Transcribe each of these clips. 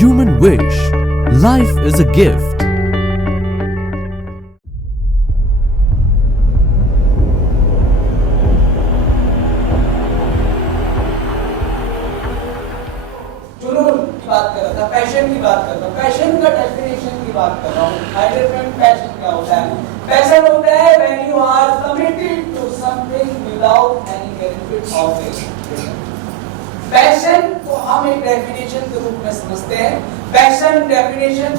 Human wish. Life is a gift. जुनून की बात कर रहा था, पैशन की बात कर रहा हूँ, पैशन का डेफिनेशन की बात कर रहा हूँ। माय डियर फ्रेंड, पैशन क्या होता है? पैशन होता है when you are committed to something without any benefit of it. Passion को हम एक डेफिनेशन के रूप में समझते हैं। पैशन का डेफिनेशन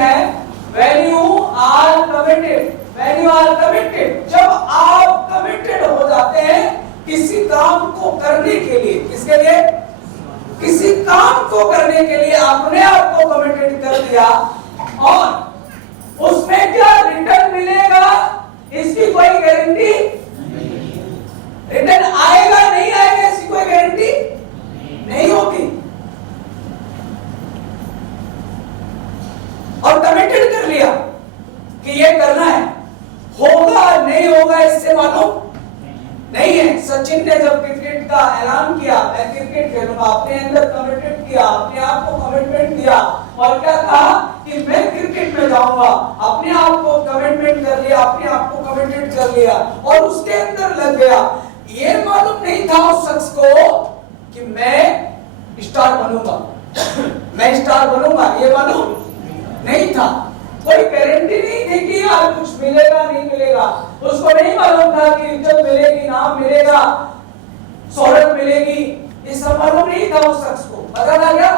है when you are committed, जब आप कमिटेड हो जाते हैं किसी काम को करने के लिए, किसके लिए? किसी काम को करने के लिए अपने आप को कमिटेड कर दिया और उसमें क्या रिटर्न मिलेगा इसकी कोई गारंटी, रिटर्न आएगा नहीं आएगा इसकी कोई गारंटी नहीं होती। और कमिटेड कर लिया कि ये करना है, होगा नहीं होगा इससे मालूम नहीं है। सचिन ने जब क्रिकेट का ऐलान किया, मैं क्रिकेट खेलूंगा, अपने अंदर कमिटेड किया, अपने आप को कमिटमेंट दिया और क्या कहा कि मैं क्रिकेट में जाऊंगा, अपने आप को कमिटमेंट कर लिया, अपने आप को कमिटेड कर लिया और उसके अंदर लग गया। ये मालूम नहीं था उस शख्स को कि मैं स्टार बनूंगा, मैं स्टार बनूंगा, ये मालूम नहीं था। कोई गारंटी नहीं थी कि यार कुछ मिलेगा नहीं मिलेगा। उसको नहीं मालूम था कि इज्जत मिलेगी, नाम मिलेगा, शोहरत मिलेगी, ये सब मालूम नहीं था उस शख्स को। पता था क्या?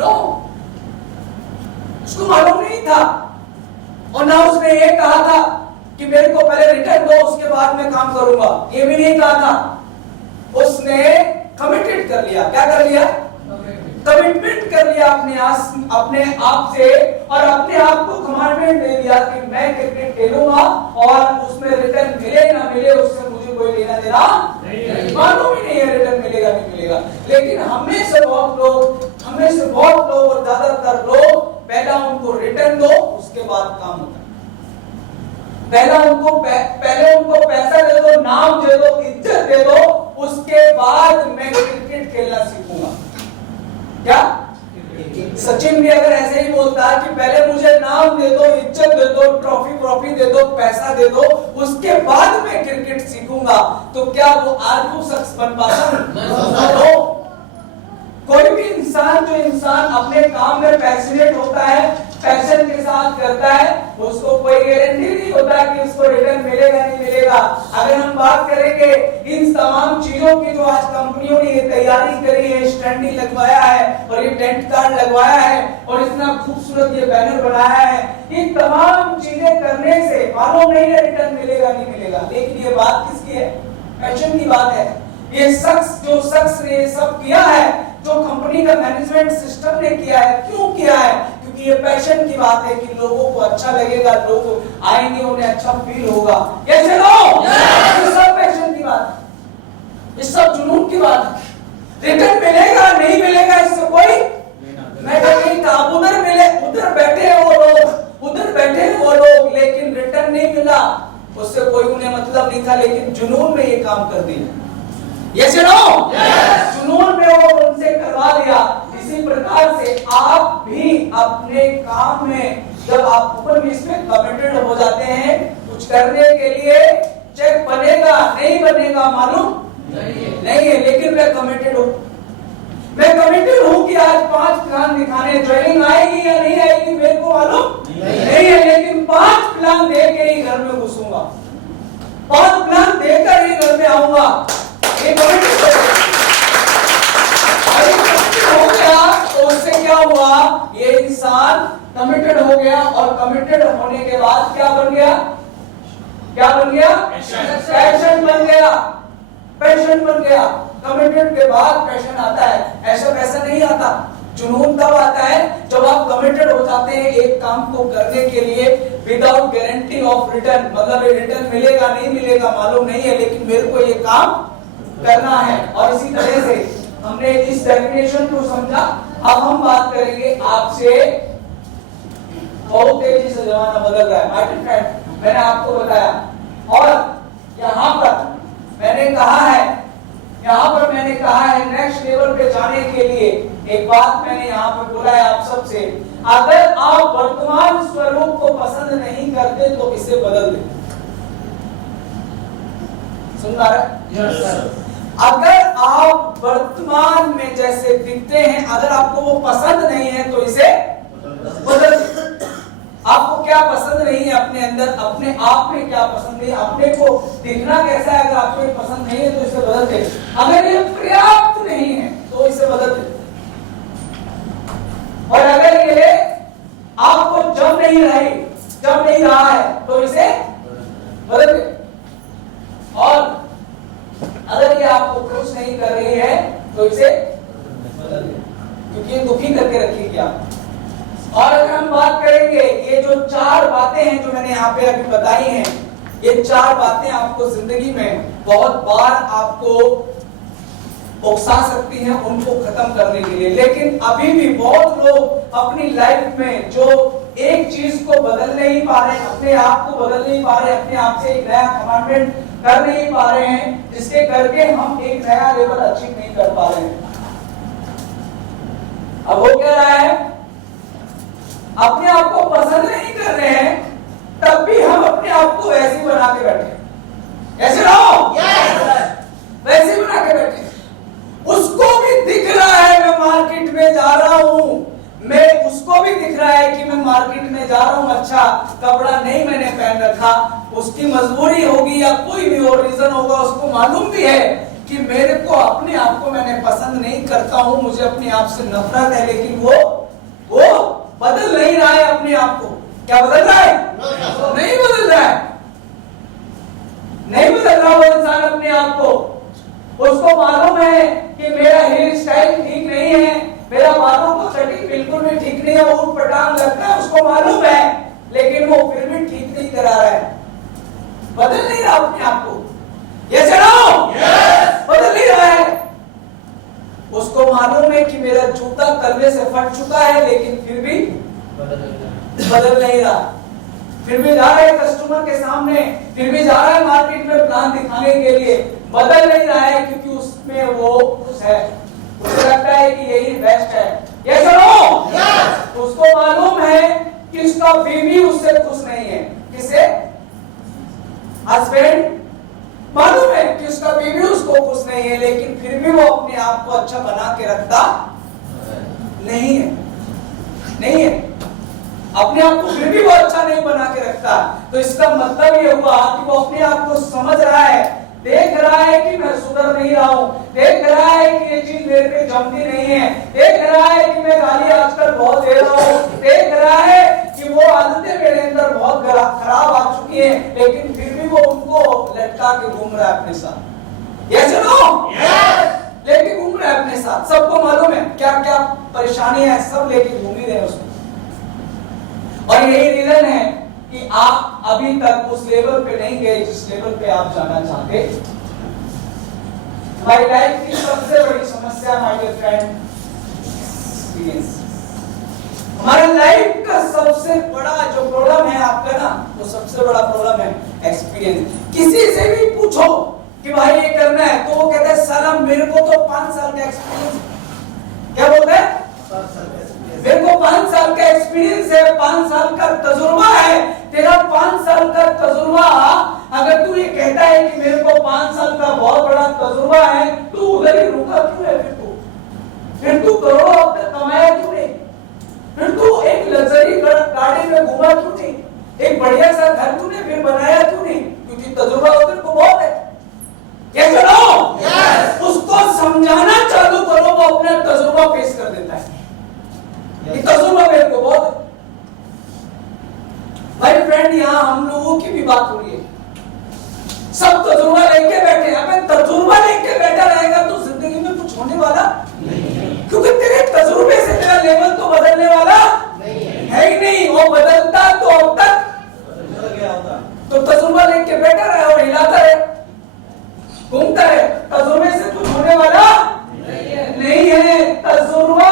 नो, उसको मालूम नहीं था। और ना उसने ये कहा था कि मेरे को पहले रिटर्न दो उसके बाद मैं काम करूंगा, ये भी नहीं कहा था। उसने कमिटेड कर लिया। क्या कर लिया? कमिटमेंट कर लिया अपने आप से और अपने आप को कमिटमेंट दे दिया कि मैं क्रिकेट खेलूंगा और उसमें रिटर्न मिले ना मिले उससे मुझे कोई लेना देना नहीं, मालूम ही नहीं है रिटर्न मिलेगा नहीं मिलेगा। लेकिन हमें से बहुत लोग और ज्यादातर लोग पहला उनको रिटर्न दो उसके बाद काम होता है। पहले उनको पैसा दे दो, नाम दे दो, इज्जत दे दो, उसके बाद मैं क्रिकेट खेलना सीखूंगा। क्या सचिन भी अगर ऐसे ही बोलता कि पहले मुझे नाम दे दो, इज्जत दे दो, ट्रॉफी दे दो, पैसा दे दो, उसके बाद मैं क्रिकेट सीखूंगा, तो क्या वो आज वो शख्स बन पाता? कोई भी इंसान अपने काम में पैशनेट होता है, पैशन के साथ करता है, उसको कोई गारंटी नहीं होता कि उसको रिटर्न मिलेगा नहीं मिलेगा। अगर हम बात करेंगे इन तमाम चीजों की जो आज कंपनियों ने ये तैयारी करी है, स्टैंडिंग लगवाया है और ये टेंट कार्ड लगवाया है और इतना खूबसूरत ये बैनर बनाया है, इन तमाम चीजें करने से मालूम नहीं है रिटर्न मिलेगा नहीं मिलेगा। लेकिन ये बात किसकी है? पैशन की बात है। ये जो शख्स ने ये सब किया है, जो कंपनी का मैनेजमेंट सिस्टम ने किया है, क्यों किया है? क्योंकि ये पैशन की बात है कि लोगों को अच्छा लगेगा, लोग आएंगे, उन्हें अच्छा फील होगा। ये सब पैशन की बात है, ये सब जुनून की बात है। रिटर्न मिलेगा नहीं मिलेगा इससे कोई मैटर नहीं था। उधर बैठे वो लोग, लेकिन रिटर्न नहीं मिला, उससे कोई उन्हें मतलब नहीं था, लेकिन जुनून में ये काम कर दिया। Yes or no? Yes. जुनून में वो उनसे करवा दिया। इसी प्रकार से आप भी अपने काम में जब आप ऊपर इसमें कमिटेड हो जाते हैं कुछ करने के लिए, चेक बनेगा नहीं बनेगा मालूम नहीं है, लेकिन मैं कमिटेड हूँ कि आज 5 प्लान दिखाने, ट्रेनिंग आएगी या नहीं आएगी मेरे को मालूम नहीं है, लेकिन 5 प्लान दे के ही घर में घुसूंगा, 5 प्लान देकर ही घर में आऊंगा। हो गया तो उससे क्या हुआ? ये इंसान कमिटेड हो गया और कमिटेड होने के बाद क्या बन गया? पैशन बन गया। कमिटेड के बाद पैशन आता है, ऐसा पैसा नहीं आता। जुनून तब आता है जब आप कमिटेड हो जाते हैं एक काम को करने के लिए विदाउट गारंटी ऑफ रिटर्न, मतलब रिटर्न मिलेगा नहीं मिलेगा मालूम नहीं है, लेकिन मेरे को ये काम करना है। और इसी तरह से हमने इस डेफिनेशन को समझा। अब हम बात करेंगे आपसे, बहुत तेजी से जमाना बदल रहा है माय डियर फ्रेंड, मैंने आपको बताया और यहाँ पर मैंने कहा है यहाँ पर मैंने कहा है नेक्स्ट लेवल पे जाने के लिए एक बात मैंने यहाँ पर बोला है आप सबसे, अगर आप वर्तमान स्वरूप को पसंद नहीं करते तो इसे बदल दें। सुन पा रहे? Yes sir. अगर आप वर्तमान में जैसे दिखते हैं, अगर आपको वो पसंद नहीं है तो इसे बदल दें। आपको क्या पसंद नहीं है अपने अंदर, अपने आप में क्या पसंद नहीं है, अपने को दिखना कैसा है, अगर आपको ये पसंद नहीं है तो इसे बदल दे। अगर ये पर्याप्त नहीं है तो इसे बदल दे। और अगर ये आपको जम नहीं रहा है तो इसे बदल दे। और अगर ये आपको खुश नहीं कर रही है तो इसे बदल दे, क्योंकि ये दुखी करके रखेगी आपको। और अगर हम बात करेंगे, ये जो 4 बातें हैं जो मैंने यहाँ पे अभी बताई हैं, ये 4 बातें आपको जिंदगी में बहुत बार आपको उकसा सकती हैं उनको खत्म करने के लिए। लेकिन अभी भी बहुत लोग अपनी लाइफ में जो एक चीज को बदल नहीं पा रहे, अपने आप को बदल नहीं पा रहे, अपने आप से एक नया कमांडमेंट कर नहीं पा रहे हैं, जिसके करके हम एक नया लेवल अचीव नहीं कर पा रहे हैं। अब हो क्या रहा है, अपने आप को पसंद नहीं कर रहे हैं, तब भी हम अपने आप को वैसे ही बना के बैठे। ऐसे रहो, वैसे ही बना के बैठे। उसको भी दिख रहा है मैं मार्केट में जा रहा हूं, उसको भी दिख रहा है कि मैं मार्केट में जा रहा हूं, अच्छा कपड़ा नहीं मैंने पहन रखा, उसकी मजबूरी होगी या कोई भी और रीजन होगा, उसको मालूम भी है कि मेरे को अपने आप को मैंने पसंद नहीं करता हूं, मुझे अपने आप से नफरत है, लेकिन वो बदल नहीं रहा है अपने आप को। क्या बदल रहा है? नहीं बदल रहा है, नहीं बदल रहा वो इंसान अपने आप को। उसको मालूम है कि मेरा हेयर स्टाइल ठीक नहीं है, मेरा बालों को कटिंग बिल्कुल भी ठीक नहीं है, वो ऊट-पटांग लगता है, उसको मालूम है, लेकिन वो फिर भी ठीक नहीं करा रहा है, बदल नहीं रहा अपने आप को। यस या नो? बदल नहीं रहा है। उसको मालूम है कि मेरा जूता तलवे से फट चुका है, लेकिन फिर भी बदल नहीं रहा। फिर भी जा रहा है कस्टमर के सामने, फिर भी जा रहा है मार्केट में प्लान दिखाने के लिए, बदल नहीं रहा है, क्योंकि उसमें वो खुश है, उसे लगता है कि यही बेस्ट है। यस और नो? उसको मालूम है कि उसका बीवी उससे खुश नहीं है। किसे? हस्बैंड मालूम है कि उसका बीवी उसको खुश नहीं है, लेकिन फिर भी वो अपने आप को अच्छा बना के रखता नहीं है, अपने आप को फिर भी वो अच्छा नहीं बना के रखता। तो इसका मतलब ये हुआ कि वो अपने आप को समझ रहा है, देख रहा है कि मैं सुधर नहीं रहा हूं, देख रहा है कि ये चीज मेरे पे जमती नहीं है, देख रहा है कि मैं गाली आजकल बहुत दे रहा हूं, देख रहा है कि वो आदतें मेरे अंदर बहुत खराब आ चुकी है, लेकिन फिर भी वो उनको लटका के घूम रहा है अपने साथ। यस और नो? लेके घूम रहा है अपने साथ। सबको मालूम है क्या क्या परेशानी है, सब लेके घूम ही रहे हैं उसमें। और यही रीजन है कि आप अभी तक उस लेवल पे नहीं गए जिस लेवल पे आप जाना चाहते। हमारी लाइफ की सबसे बड़ी समस्या माय डियर फ्रेंड एक्सपीरियंस। हमारी लाइफ का सबसे बड़ा जो प्रॉब्लम है आपका ना, वो सबसे बड़ा प्रॉब्लम है एक्सपीरियंस। किसी से भी पूछो कि भाई ये करना है, तो वो कहते हैं साला मेरे को तो 5 साल का एक्सपीरियंस। क्या बोलते हैं? मेरे को 5 साल का एक्सपीरियंस है, 5 साल का तजुर्बा है। तेरा 5 साल का तजुर्बा, अगर तू ये कहता है कि मेरे को 5 साल का बहुत बड़ा तजुर्बा है, तू उधर ही रुका क्यों है? फिर तू करोड़ों अब तक कमाया क्यों नहीं? फिर तू एक लग्जरी गाड़ी में घूमा क्यों नहीं? एक बढ़िया सा घर तूने फिर बनाया क्यों नहीं? क्योंकि तजुर्बा उधर को बहुत है। कैसे नो? उसको समझाना चालू करो, वो अपना तजुर्बा पेश कर देता है। तजुर्बा मेरे को बहुत है। भाई फ्रेंड, यहाँ हम लोगों की भी बात हो रही है, सब तजुर्बा लेके बैठे। अबे तजुर्बा लेके बैठा रहेगा तो जिंदगी में कुछ होने वाला नहीं, क्योंकि तेरे तजुर्बे से तेरा लेवल तो बदलने वाला है ही नहीं। वो बदलता तो अब तक बदल गया होता। तो तजुर्बा लेके बैठा रहे और हिलाता रहे, घूमता रहे, तजुर्बे से कुछ होने वाला नहीं है। तजुर्बा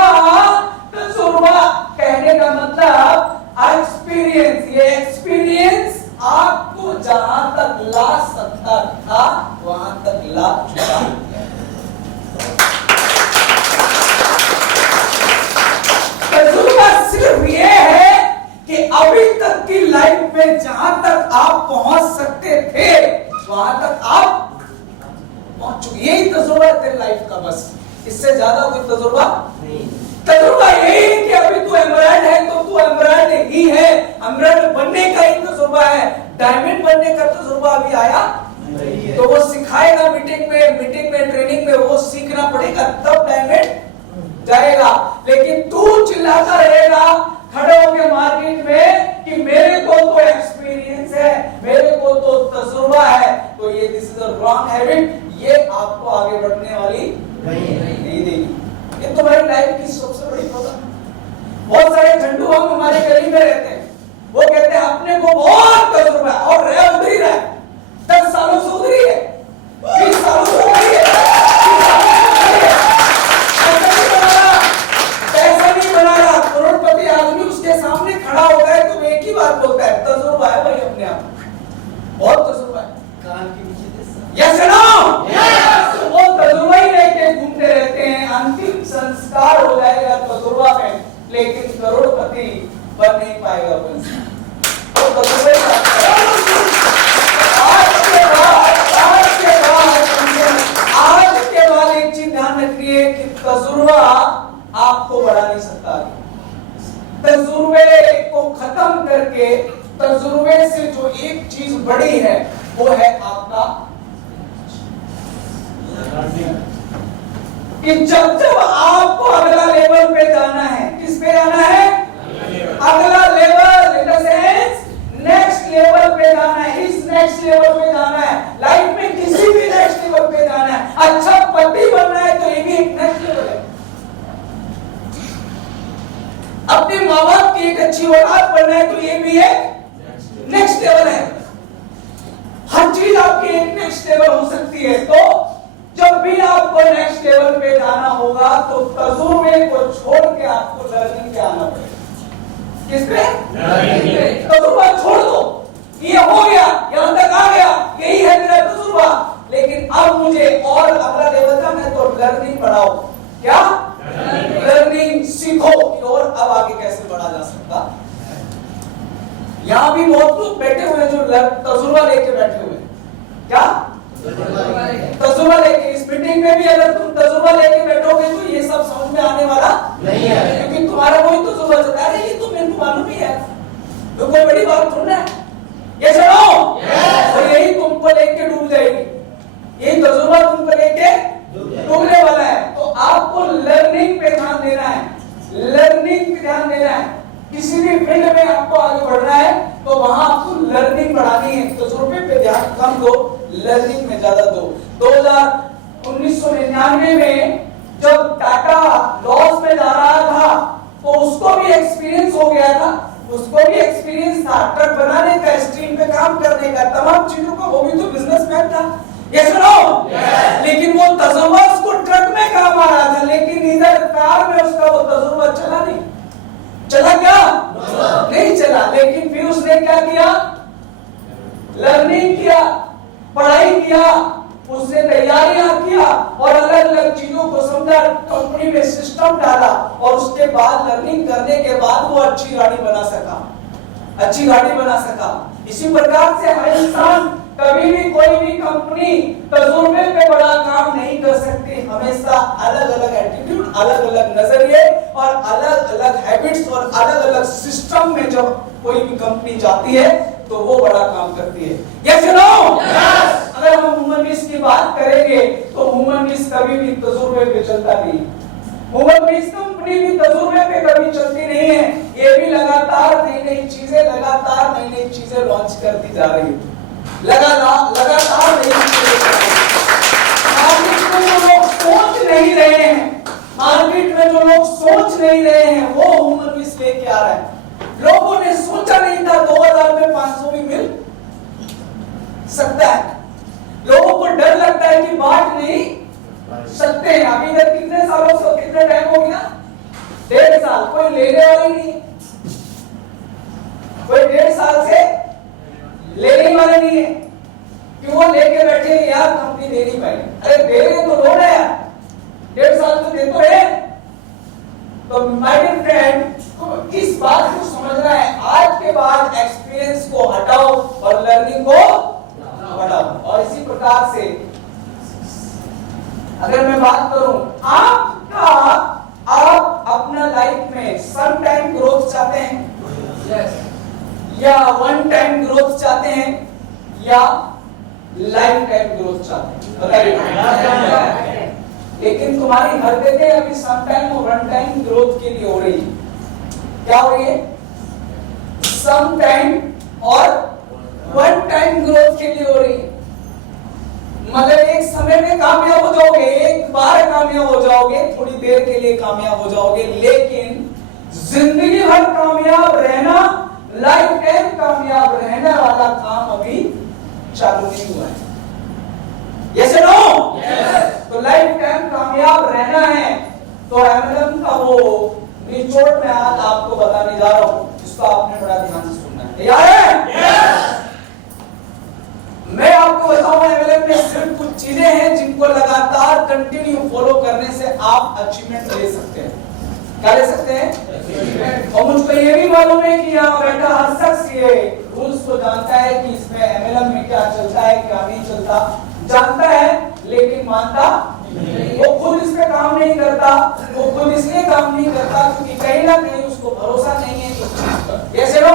कहने का मतलब एक्सपीरियंस। ये एक्सपीरियंस आपको जहां तक ला सकता था वहां तक ला चुका है। में जहां तक आप पहुंच सकते थे वहां तक आप पहुंच चुके। यही तजुर्बा है तेरी लाइफ का, बस इससे ज्यादा कोई तजुर्बा नहीं। तजुर्बा यही है कि अभी तू एमराल्ड है तो तू एमराल्ड ही है, एमराल्ड बनने का ही तजुर्बा है, डायमंड बनने का तजुर्बा अभी आया नहीं। तो वो सिखाएगा मीटिंग में ट्रेनिंग में, वो सीखना पड़ेगा तब डायमंड जाएगा। लेकिन तू चिल्लाता रहेगा खड़े होकर मार्केट में कि मेरे को तो एक्सपीरियंस है, मेरे को तो तजुर्बा है, तो ये this is a wrong habit, ये आपको आगे बढ़ने वाली नहीं देगी। ये तुम्हारी लाइफ की सबसे बड़ी प्रॉब्लम है। बहुत सारे झंडू हम हमारे गली में रहते हैं, वो कहते हैं अपने को बहुत तजुर्बा है और रह उधरी रहा है, 10 सालों से उधरी है, 20 सालों से उधरी है, पैसा नहीं बना रहा, करोड़पति आदमी उसके सामने खड़ा हो गया तो एक ही बात बोलता है तजुर्बा है भाई, अपने आप बहुत तजुर्बा है। कान के नीचे यस नो यस, वो तजुर्बा ही लेके घूमते रहते हैं, अंतिम संस्कार हो जाएगा तजुर्बा में, लेकिन करोड़पति बन नहीं पाएगा वो इंसान। तो तजुर्बा आज के बाद एक चीज ध्यान रखिए कि तजुर्बा आपको बढ़ा नहीं सकता। तजुर्बे को खत्म करके तजुर्बे से जो एक चीज बड़ी है वो है आपका कि जब जब आपको अगला लेवल पे जाना है, किस पे जाना है? अगला level, in the sense next level पे जाना है, इस नेक्स्ट लेवल पे जाना है, लाइफ में किसी भी नेक्स्ट लेवल पे जाना है, अच्छा पति बनना है तो ये भी एक नेक्स्ट लेवल है, अपने माँ बाप की एक अच्छी औलाद बनना है तो ये भी एक नेक्स्ट लेवल है। हर चीज आपकी एक नेक्स्ट लेवल हो सकती है। तो जब भी आपको नेक्स्ट लेवल पे जाना होगा तो तजुर्बे को छोड़ के आपको लर्निंग पे आना पड़ेगा। किस पे? तजुर्बा छोड़ दो, ये हो गया, यहां तक आ गया, यही है मेरा तजुर्बा, लेकिन अब मुझे और अगला लेवल जाना है तो लर्निंग बढ़ाओ। क्या? लर्निंग सीखो कि और अब आगे कैसे बढ़ा जा सकता। यहां भी बहुत लोग बैठे हुए हैं जो तजुर्बा लेके बैठे हुए हैं। क्या तजुर्बा लेके? इस मीटिंग में भी अगर तुम तजुर्बा लेके बैठोगे तो ये सब समझ में आने वाला नहीं है, क्योंकि तुम्हारा कोई तजुर्बा चलता है, ये तो मेरे को मालूम ही है, तो कोई बड़ी बात थोड़ी है। ये सुनो, और यही तुमको लेके डूब जाएगी, यही तजुर्बा तुमको लेके डूबने वाला है। तो आपको लर्निंग पे ध्यान देना है, लर्निंग पे ध्यान देना है। किसी भी फील्ड में आपको आगे बढ़ना है तो वहां आपको लर्निंग बढ़ानी है। तजुर्बे पे ध्यान कम दो, लर्निंग में ज्यादा दो। 1999 में जब टाटा लॉस में जा रहा था तो उसको भी एक्सपीरियंस हो गया था, उसको भी एक्सपीरियंस था ट्रक बनाने का, स्टील पे काम करने का, तमाम चीजों का, वो भी तो बिजनेसमैन था। ये सुनो, लेकिन वो तजुर्बा उसको ट्रक में काम आ रहा था, लेकिन इधर कार में उसका वो तजुर्बा चला नहीं। चला क्या? नहीं चला। लेकिन फिर उसने क्या किया? लर्निंग किया, पढ़ाई किया, उसने तैयारियां किया और अलग अलग चीजों को समझा, कंपनी में सिस्टम डाला और उसके बाद लर्निंग करने के बाद वो अच्छी गाड़ी बना सका, अच्छी गाड़ी बना सका। इसी प्रकार से हर इंसान, कभी भी कोई भी कंपनी तजुर्बे पे बड़ा काम नहीं कर सकती। हमेशा अलग अलग एटीट्यूड, अलग अलग नजरिए और अलग अलग हैबिट्स और अलग अलग सिस्टम में जब कोई भी कंपनी जाती है तो वो बड़ा काम करती है। Yes no yes. अगर हम ह्यूमन बीइंग्स की बात करेंगे तो ह्यूमन बीइंग्स कभी भी तजुर्बे पे चलता नहीं, ह्यूमन बीइंग्स कंपनी भी तजुर्बे पे कभी चलती नहीं है। ये भी लगातार नई नई चीजें, लगातार नई नई चीजें लॉन्च करती जा रही है, लगातार नई चीजें। मार्केट में जो लोग सोच नहीं रहे हैं, मार्केट में जो लोग सोच नहीं रहे हैं, वो ह्यूमन बीइंग्स लेके आ रहा है। लोगों ने सोचा नहीं था 2000 में 500 भी मिल सकता है। लोगों को डर लगता है कि बांट नहीं सकते हैं। अभी तक कितने सालों से, कितने टाइम हो गया? 1.5 साल। कोई लेने वाला ही नहीं, कोई 1.5 साल से लेने वाला नहीं है कि वो लेके बैठे यार कंपनी दे नहीं पाएगी। अरे दे रहे तो लो ना यार, 1.5 साल तो दे तो है। तो माय डियर फ्रेंड, इस बात को समझना समझना है, आज के बाद एक्सपीरियंस को हटाओ और लर्निंग को बढ़ाओ। और इसी प्रकार से अगर मैं बात करूं, आप अपना लाइफ में सम टाइम ग्रोथ चाहते हैं या वन टाइम ग्रोथ चाहते हैं या लाइफ टाइम ग्रोथ चाहते हैं? बताइए। लेकिन तुम्हारी हरकतें अभी सम टाइम और वन टाइम ग्रोथ के लिए हो रही है। क्या हो रही है? सम टाइम और वन टाइम ग्रोथ के लिए हो रही है। मतलब एक समय में कामयाब हो जाओगे, एक बार कामयाब हो जाओगे, थोड़ी देर के लिए कामयाब हो जाओगे, लेकिन जिंदगी भर कामयाब रहना, लाइफ टाइम कामयाब रहने वाला काम अभी चालू नहीं हुआ है। यस या नो? तो लाइफ टाइम कामयाब रहना है तो एमएलएम का वो निचोड़ में आज आपको बताने जा रहा हूं, जिसको आपने बड़ा ध्यान से सुनना है। तैयार है? मैं आपको बताऊंगा एमएलएम में सिर्फ कुछ चीजें हैं जिनको लगातार कंटिन्यू फॉलो करने से आप अचीवमेंट ले सकते हैं। क्या ले सकते हैं? और मुझको ये भी मालूम है कि यहाँ बैठा हर शख्स ये रूल्स को जानता है कि इसमें एमएलएम में क्या चलता है, क्या नहीं चलता, जानता है लेकिन मानता नहीं। वो खुद इस पे काम नहीं करता। वो खुद इसलिए काम नहीं करता क्योंकि कहीं ना कहीं उसको भरोसा नहीं है इस चीज पर। ऐसे लो,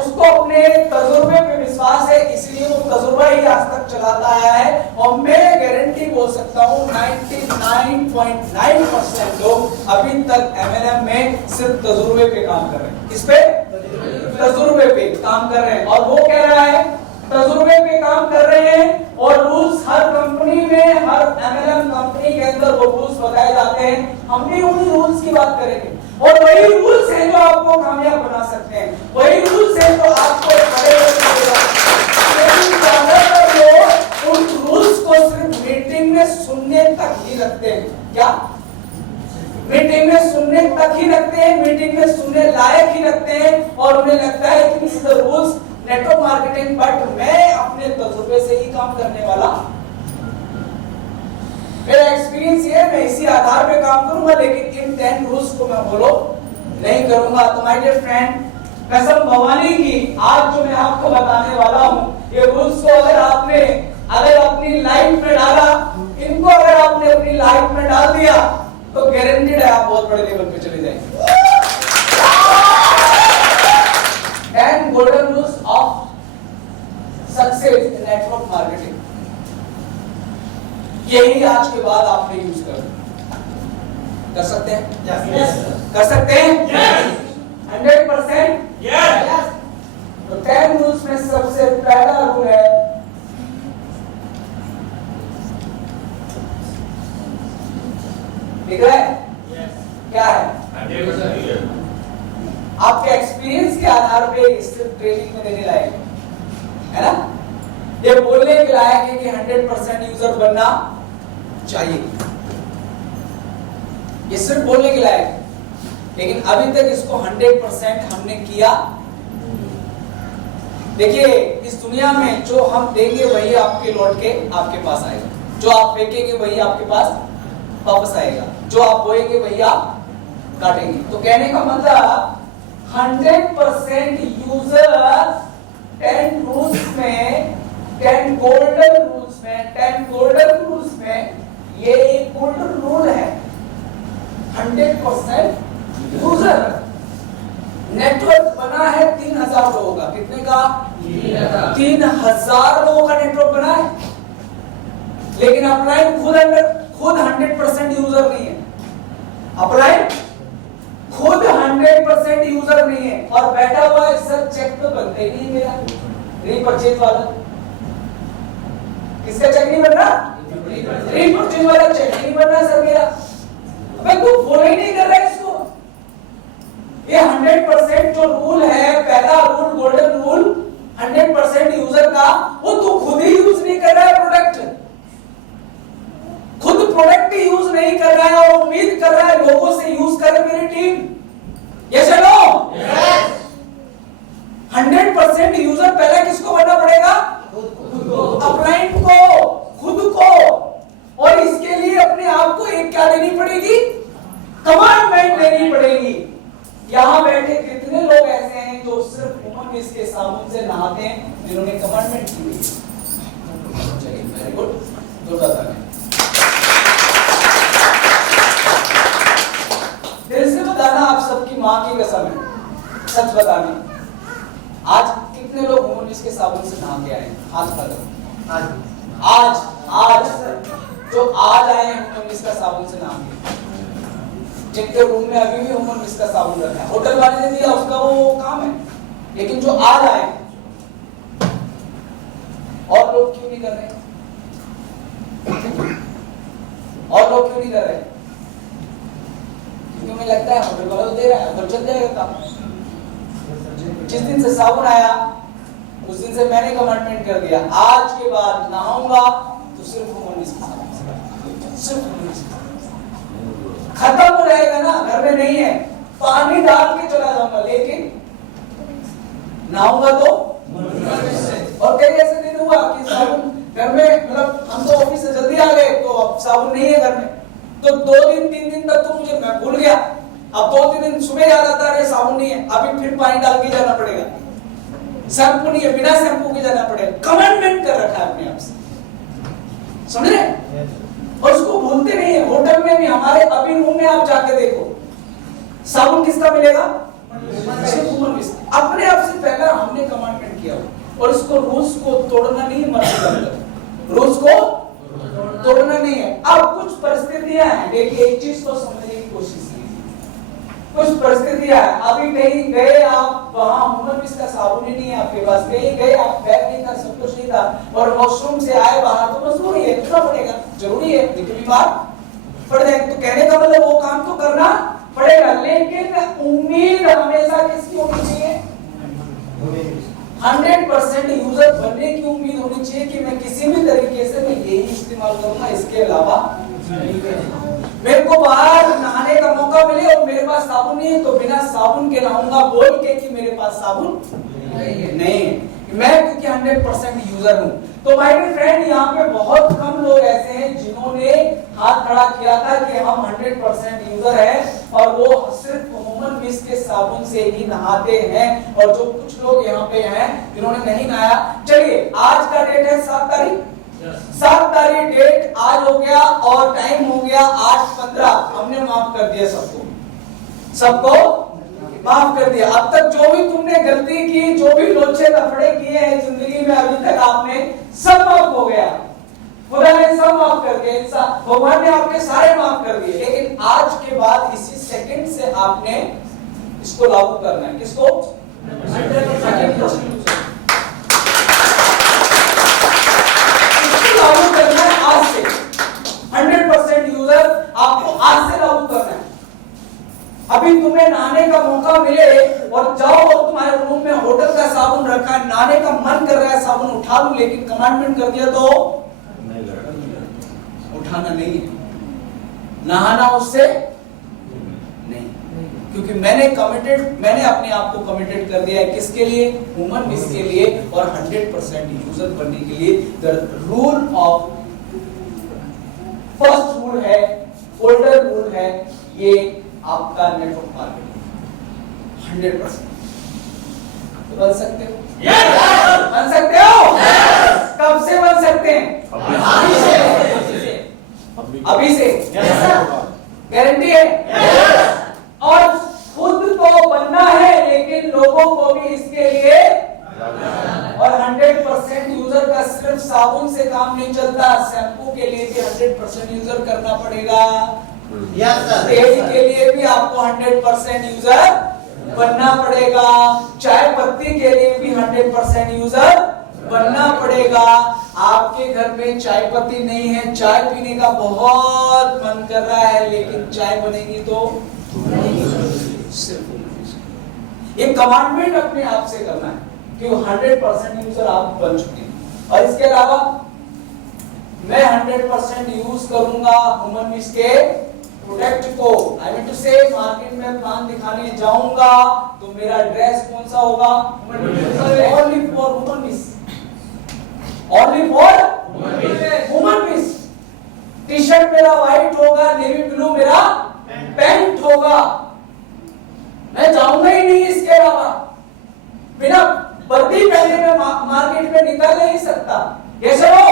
उसको अपने तजुर्बे पे विश्वास है, इसलिए वो तजुर्बा ही आज तक चलाता आया है। और मैं गारंटी बोल सकता हूँ 99.9% लोग अभी तक एमएलएम में सिर्फ तजुर्बे पे काम कर रहे हैं। किस पे? तजुर्बे पे काम कर रहे हैं। और वो कह रहा है तजुर्बे पे काम कर रहे हैं और रूल्स हर कंपनी में, हर एमएलएम कंपनी के अंदर वो रूल्स बताए जाते हैं। हम भी उन्हीं रूल्स की बात करेंगे और वही रूल्स हैं जो आपको कामयाब बना सकते हैं, वही रूल्स हैं जो आपको बड़े लोग उन रूल्स को सिर्फ मीटिंग में सुनने तक ही रखते हैं। क्या? मीटिंग में सुनने तक ही रखते हैं, मीटिंग में सुनने लायक ही रखते हैं और उन्हें लगता है कि this is the rules network marketing, but मैं अपने तजुर्बे से ही काम करने वाला। मेरा एक्सपीरियंस ये है, मैं इसी आधार पे काम करूंगा, लेकिन इन 10 रूल्स को मैं फॉलो नहीं करूंगा। तो माय डियर फ्रेंड, कसम भवानी की आज जो मैं आपको बताने वाला हूं, ये रूल्स को अगर अपनी लाइफ में डाला, इनको अगर आपने अपनी लाइफ में डाल दिया तो गारंटीड है आप बहुत बड़े लेवल पे चले जाएंगे। 10 golden rules of success in network marketing, यही आज के बाद आपने यूज कर सकते हैं? yes. कर सकते हैं? yes. 100%? yes. तो 10 रूल्स में सबसे पहला रूल है दिख रहा है? yes. क्या है? 100%। आपके एक्सपीरियंस के आधार पे सिर्फ ट्रेनिंग में देने लायक है ना? ये बोलने के लायक है कि 100% यूजर बनना चाहिए, ये सिर्फ बोलने के लायक है, लेकिन अभी तक इसको 100% हमने किया। देखिए, इस दुनिया में जो हम देंगे वही आपके लौट के आपके पास आएगा, जो आप फेंकेंगे वही आपके पास वापस आएगा, जो आप बोएंगे वही आप काटेंगे। तो कहने का मतलब 100% यूजर 10 रूल्स में, 10 गोल्डन रूल्स में, 10 गोल्डन रूल्स में ये एक गोल्डन रूल है। 100% यूजर। नेटवर्क बना है 3000 लोगों का। कितने का? 3000 लोगों का नेटवर्क बना है, लेकिन अपलाइन खुद 100% यूजर नहीं है। अपलाइन खुद 100% यूजर नहीं है और बैठा हुआ है सर चेक तो बनता ही नहीं मेरा, रीपरचेज वाला। किसका चेक नहीं बन रहा? रीपरचेज वाला चेक नहीं बन रहा सर मेरा। अबे तू फॉलो ही नहीं कर रहा है इसको। ये 100% जो रूल है, पहला रूल, गोल्डन रूल 100% यूजर का, वो तू खुद ही यूज नहीं कर रहा है। खुद प्रोडक्ट ही यूज नहीं कर रहा है और उम्मीद कर रहा है लोगों से यूज करे मेरी टीम। यस या नो? यस। 100% यूजर पहले किसको बनना पड़ेगा? खुद को, अपलाइन को, खुद को। और इसके लिए अपने आप को एक क्या देनी पड़ेगी? कमांडमेंट देनी पड़ेगी। यहां बैठे कितने लोग ऐसे हैं जो सिर्फ ह्यूमन बीस के साबुन से नहाते हैं, जिन्होंने कमांडमेंट की हुई है। चलिए, वेरी गुड, जोरदार तालियां। दिल से बताना, आप सबकी माँ की कसम है, सच बताना, आज कितने लोग ह्यूमन बीस के साबुन से नहा के आए? हाथ खड़ा करो। आज जो आज आए हैं ह्यूमन बीस का साबुन से नहा के, जिनके रूम में अभी भी ह्यूमन बीस का साबुन रखा है, होटल वाले ने दिया, उसका वो काम है, लेकिन जो आज आए, और लोग क्यों नहीं कर रहे? और लोग क्यों नहीं कर रहे? क्योंकि मुझे लगता है होटल वाला तो दे रहा है, तो चल जाएगा काम। जिस दिन से साबुन आया, उस दिन से मैंने कमिटमेंट कर दिया, आज के बाद नहाऊंगा तो सिर्फ ह्यूमन बीस के साबुन से, सिर्फ ह्यूमन बीस के साबुन से। खत्म हो जाएगा ना, घर में नहीं है, पानी डाल के चला जाऊंगा, लेकिन नहाऊंगा तो। और कई ऐसे दिन हुआ कि साबुन घर में, मतलब हम तो ऑफिस से जल्दी आ गए, तो अब साबुन नहीं है घर में, तो 2 दिन 3 दिन तक तो मुझे, मैं भूल गया, अब 2-3 दिन सुबह याद आता है साबुन नहीं है, अभी फिर पानी डाल के जाना पड़ेगा, शैम्पू नहीं है, बिना शैम्पू के जाना पड़ेगा। कमिटमेंट कर रखा है अपने आप से, समझ रहे? और उसको भूलते नहीं है। होटल में भी, हमारे अभी रूम में आप जाके देखो, साबुन किसका मिलेगा? अपने आप से पहला हमने कमांडमेंट किया, और इसको रूल्स को तोड़ना नहीं, रूल्स को तोड़ना नहीं है। अब कुछ परिस्थितियां हैं, देखिए एक चीज को समझने की कोशिश कीजिए। कुछ परिस्थितियां हैं, अभी कहीं गए आप, वहां ह्यूमन बीस का साबुन ही नहीं है आपके पास, कहीं गए आप, बैग नहीं था, सब कुछ नहीं था, और वॉशरूम से आए बाहर, तो मजबूरी है, करना पड़ेगा, जरूरी है, लेकिन बीमार पड़ जाए, तो कहने का मतलब वो काम तो करना पड़ेगा, लेकिन उम्मीद हमेशा किसकी होनी चाहिए? 100% यूजर बनने की उम्मीद होनी चाहिए कि मैं किसी भी तरीके से मैं यही इस्तेमाल करूंगा, इसके अलावा मेरे को बाहर नहाने का मौका मिले और मेरे पास साबुन नहीं है तो बिना साबुन के नहाऊंगा, बोल के कि मेरे पास साबुन नहीं है, मैं क्योंकि 100% यूजर हूं। तो माय फ्रेंड, यहाँ पे बहुत कम लोग ऐसे हैं जिन्होंने हाथ खड़ा किया था कि हम 100% यूजर हैं और वो सिर्फ ह्यूमन बीस के साबुन से ही नहाते हैं, और जो कुछ लोग यहाँ पे हैं जिन्होंने नहीं नहाया। चलिए, आज का डेट है 7 तारीख, 7 तारीख डेट आज हो गया, और टाइम हो गया 8:15। हमने माफ कर दिया सबको माफ कर दिया। अब तक जो भी तुमने गलती की, जो भी लोचे लफड़े किए हैं जिंदगी में अभी तक, आपने सब माफ हो गया, खुदा ने सब माफ कर दिया, भगवान ने आपके सारे माफ कर दिए। लेकिन आज के बाद इसी सेकंड से आपने इसको लागू करना है, किसको? 100% लागू करना है आज से। 100% यूजर आपको आज से लागू करना है। अभी तुम्हें नहाने का मौका मिले और जाओ और तुम्हारे रूम में होटल का साबुन रखा है, नहाने का मन कर रहा है, साबुन उठा लूं, लेकिन कमांडमेंट कर दिया तो उठाना नहीं है, नहाना उससे नहीं, क्योंकि मैंने अपने आप को कमिटेड कर दिया है, किसके लिए? ह्यूमन बीस के लिए, और 100% यूजर बनने के लिए। The rule of first rule है, फोल्डर रूल है, ये आपका नेटवर्क मार्केटिंग 100% तो बन सकते हो? yes! बन सकते हो? yes! कब से बन सकते हैं? अभी से गारंटी है? yes! और खुद तो बनना है, लेकिन लोगों को भी इसके लिए, और 100% यूजर का सिर्फ साबुन से काम नहीं चलता, शैम्पू के लिए भी 100% यूजर करना पड़ेगा, तेल के लिए भी आपको 100% यूजर बनना पड़ेगा, चाय पत्ती के लिए भी 100% यूजर बनना पड़ेगा। आपके घर में चाय पत्ती नहीं है, चाय पीने का बहुत मन कर रहा है, लेकिन चाय बनेगी तो सिर्फ ये कमांडमेंट अपने आप से करना है कि 100% यूजर आप बन चुके हैं। और इसके अलावा मैं 100% यूज करूंगा ह्यूमन बीस के प्रोडक्ट को। आई मीन टू से, मार्केट में प्लान दिखाने जाऊंगा तो मेरा ड्रेस कौन सा होगा? ओनली फॉर ह्यूमन बीस, ओनली फॉर ह्यूमन बीस। टी शर्ट मेरा व्हाइट होगा, नेवी ब्लू मेरा पैंट होगा, मैं जाऊंगा ही नहीं इसके अलावा। बिना वर्दी पहने में मार्केट में निकल नहीं सकता। यस और नो?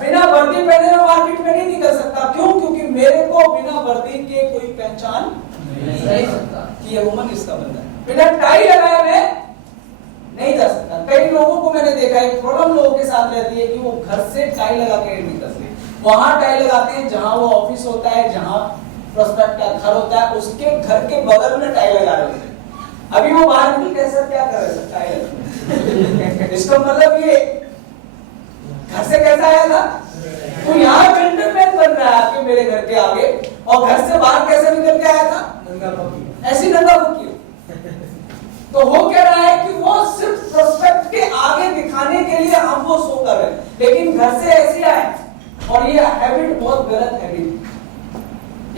बिना वर्दी पहने में मार्केट में नहीं निकल सकता। क्यों? क्योंकि मेरे को बिना वर्दी के कोई पहचान नहीं सकता कि ये वुमन इसका बंदा है। बिना टाई लगाए मैं नहीं जा सकता। कई लोगों को मैंने देखा है, प्रॉब्लम लोगों के साथ रहती है कि वो घर से टाई लगा के नहीं निकलते। वहां टाई लगाते हैं जहां वो ऑफिस होता है, जहां प्रोस्पेक्ट का घर होता है, उसके घर के बगल में टाई लगा रहे होते हैं। अभी वो बाहर निकल कैसा क्या कर सकता है? इसका मतलब ये घर से कैसा आया था? तो यहाँ जेंटलमैन बन रहा है आपके मेरे घर के आगे, और घर से बाहर कैसे निकल के आया था? ऐसी नंगा फकीर। तो वो कह रहा है कि वो सिर्फ प्रोस्पेक्ट के आगे दिखाने के लिए हम वो शो कर रहे हैं, लेकिन घर से ऐसे आए, और ये हैबिट बहुत गलत हैबिट।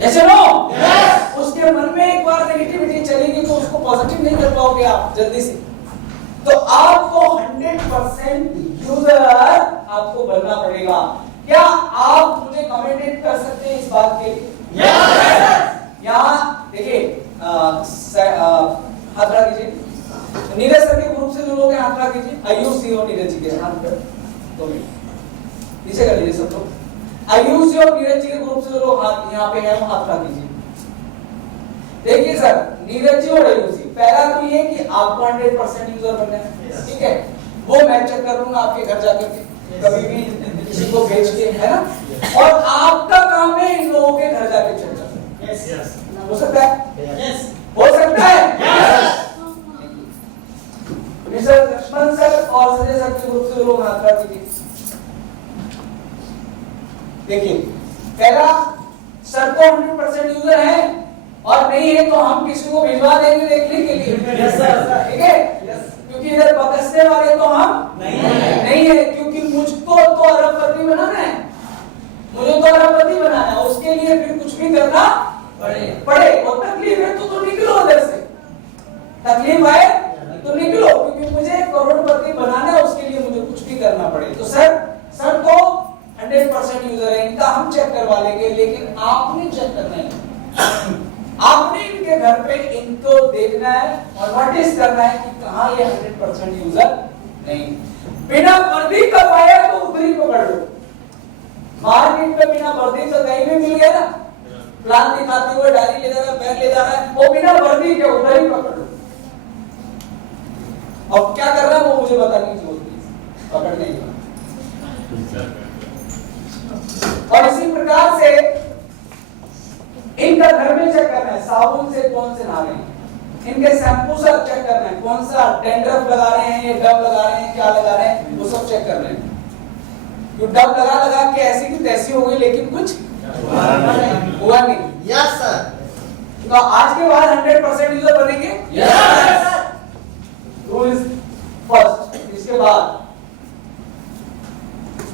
ऐसे नो? उसके मन में एक बार नेगेटिविटी चलेगी तो उसको पॉजिटिव नहीं कर पाओगे आप जल्दी से। तो आपको 100% यूजर आपको बनना पड़ेगा। क्या आप मुझे कमेंट कर सकते हैं इस बात के लिए? यहाँ देखिए, हाथ खड़ा कीजिए। नीरज सर के ग्रुप से जो लोग हैं हाथ खड़ा कीजिए। आयुष और नीरज जी के हाथ पर 2 मिनट नीचे कर लीजिए सब लोग। आयुष और नीरज जी के ग्रुप से जो लोग हाथ यहाँ पे हैं वो हाथ खड़ा कीजिए। देखिए सर, नीरज जी और आयुष जी, पहला तो ये कि आपको 100% यूजर बनना है, ठीक है? वो मैं चेक कर लूंगा आपके घर जाकर के, कभी भी किसी को भेज के, है ना? और आपका काम है इन लोगों के घर जाके चेक करना। हो सकता है? हो सकता है? मिस्टर लक्ष्मण सर और संजय सर के ग्रुप से लोग हाथ खड़ा कीजिए। देखिए, पहला सर तो 100% यूजर है, और नहीं है तो हम किसी को भिजवा देंगे देखने के लिए। यस सर, ठीक है? क्योंकि इधर बकसने वाले तो हम नहीं है, क्योंकि मुझको तो अरबपति बनाना है, मुझे तो अरबपति बनाना है, उसके लिए फिर कुछ भी करना पड़े। और तकलीफ है तो निकलो उधर से, तकलीफ है तो निकलो, क्योंकि मुझे करोड़पति बनाना है, उसके लिए मुझे कुछ भी करना पड़े। तो सर तो 100% यूजर है, इनका हम चेक करवा लेंगे, लेकिन आपने चेक करना है। आपने इनके घर पे इनको देखना है और नोटिस करना है कि कहां ये 100% यूजर नहीं। बिना वर्दी का पाया तो उधर ही पकड़ लो। मार्केट में बिना वर्दी तो कहीं भी मिल गया ना, प्लान दिखाते हुए डायरी ले जा रहा है, बैग ले जा रहा है, वो बिना वर्दी के उधर ही पकड़ लो। अब क्या कर रहा है वो मुझे बताने की जरूरत नहीं, पकड़ने की। और इसी प्रकार से इनका घर में चेक करना है, साबुन से कौन से नहा रहे हैं, इनके शैम्पू से चेक करना है, कौन सा डेंड्रफ लगा रहे हैं, ये डब लगा रहे हैं, क्या लगा रहे हैं, वो सब चेक करना है। तो डब लगा के ऐसी की तैसी हो गई, लेकिन कुछ हुआ नहीं। Yes sir. तो आज के बाद 100% यूजर बनेंगे। Yes sir. Rule is first. इसके बाद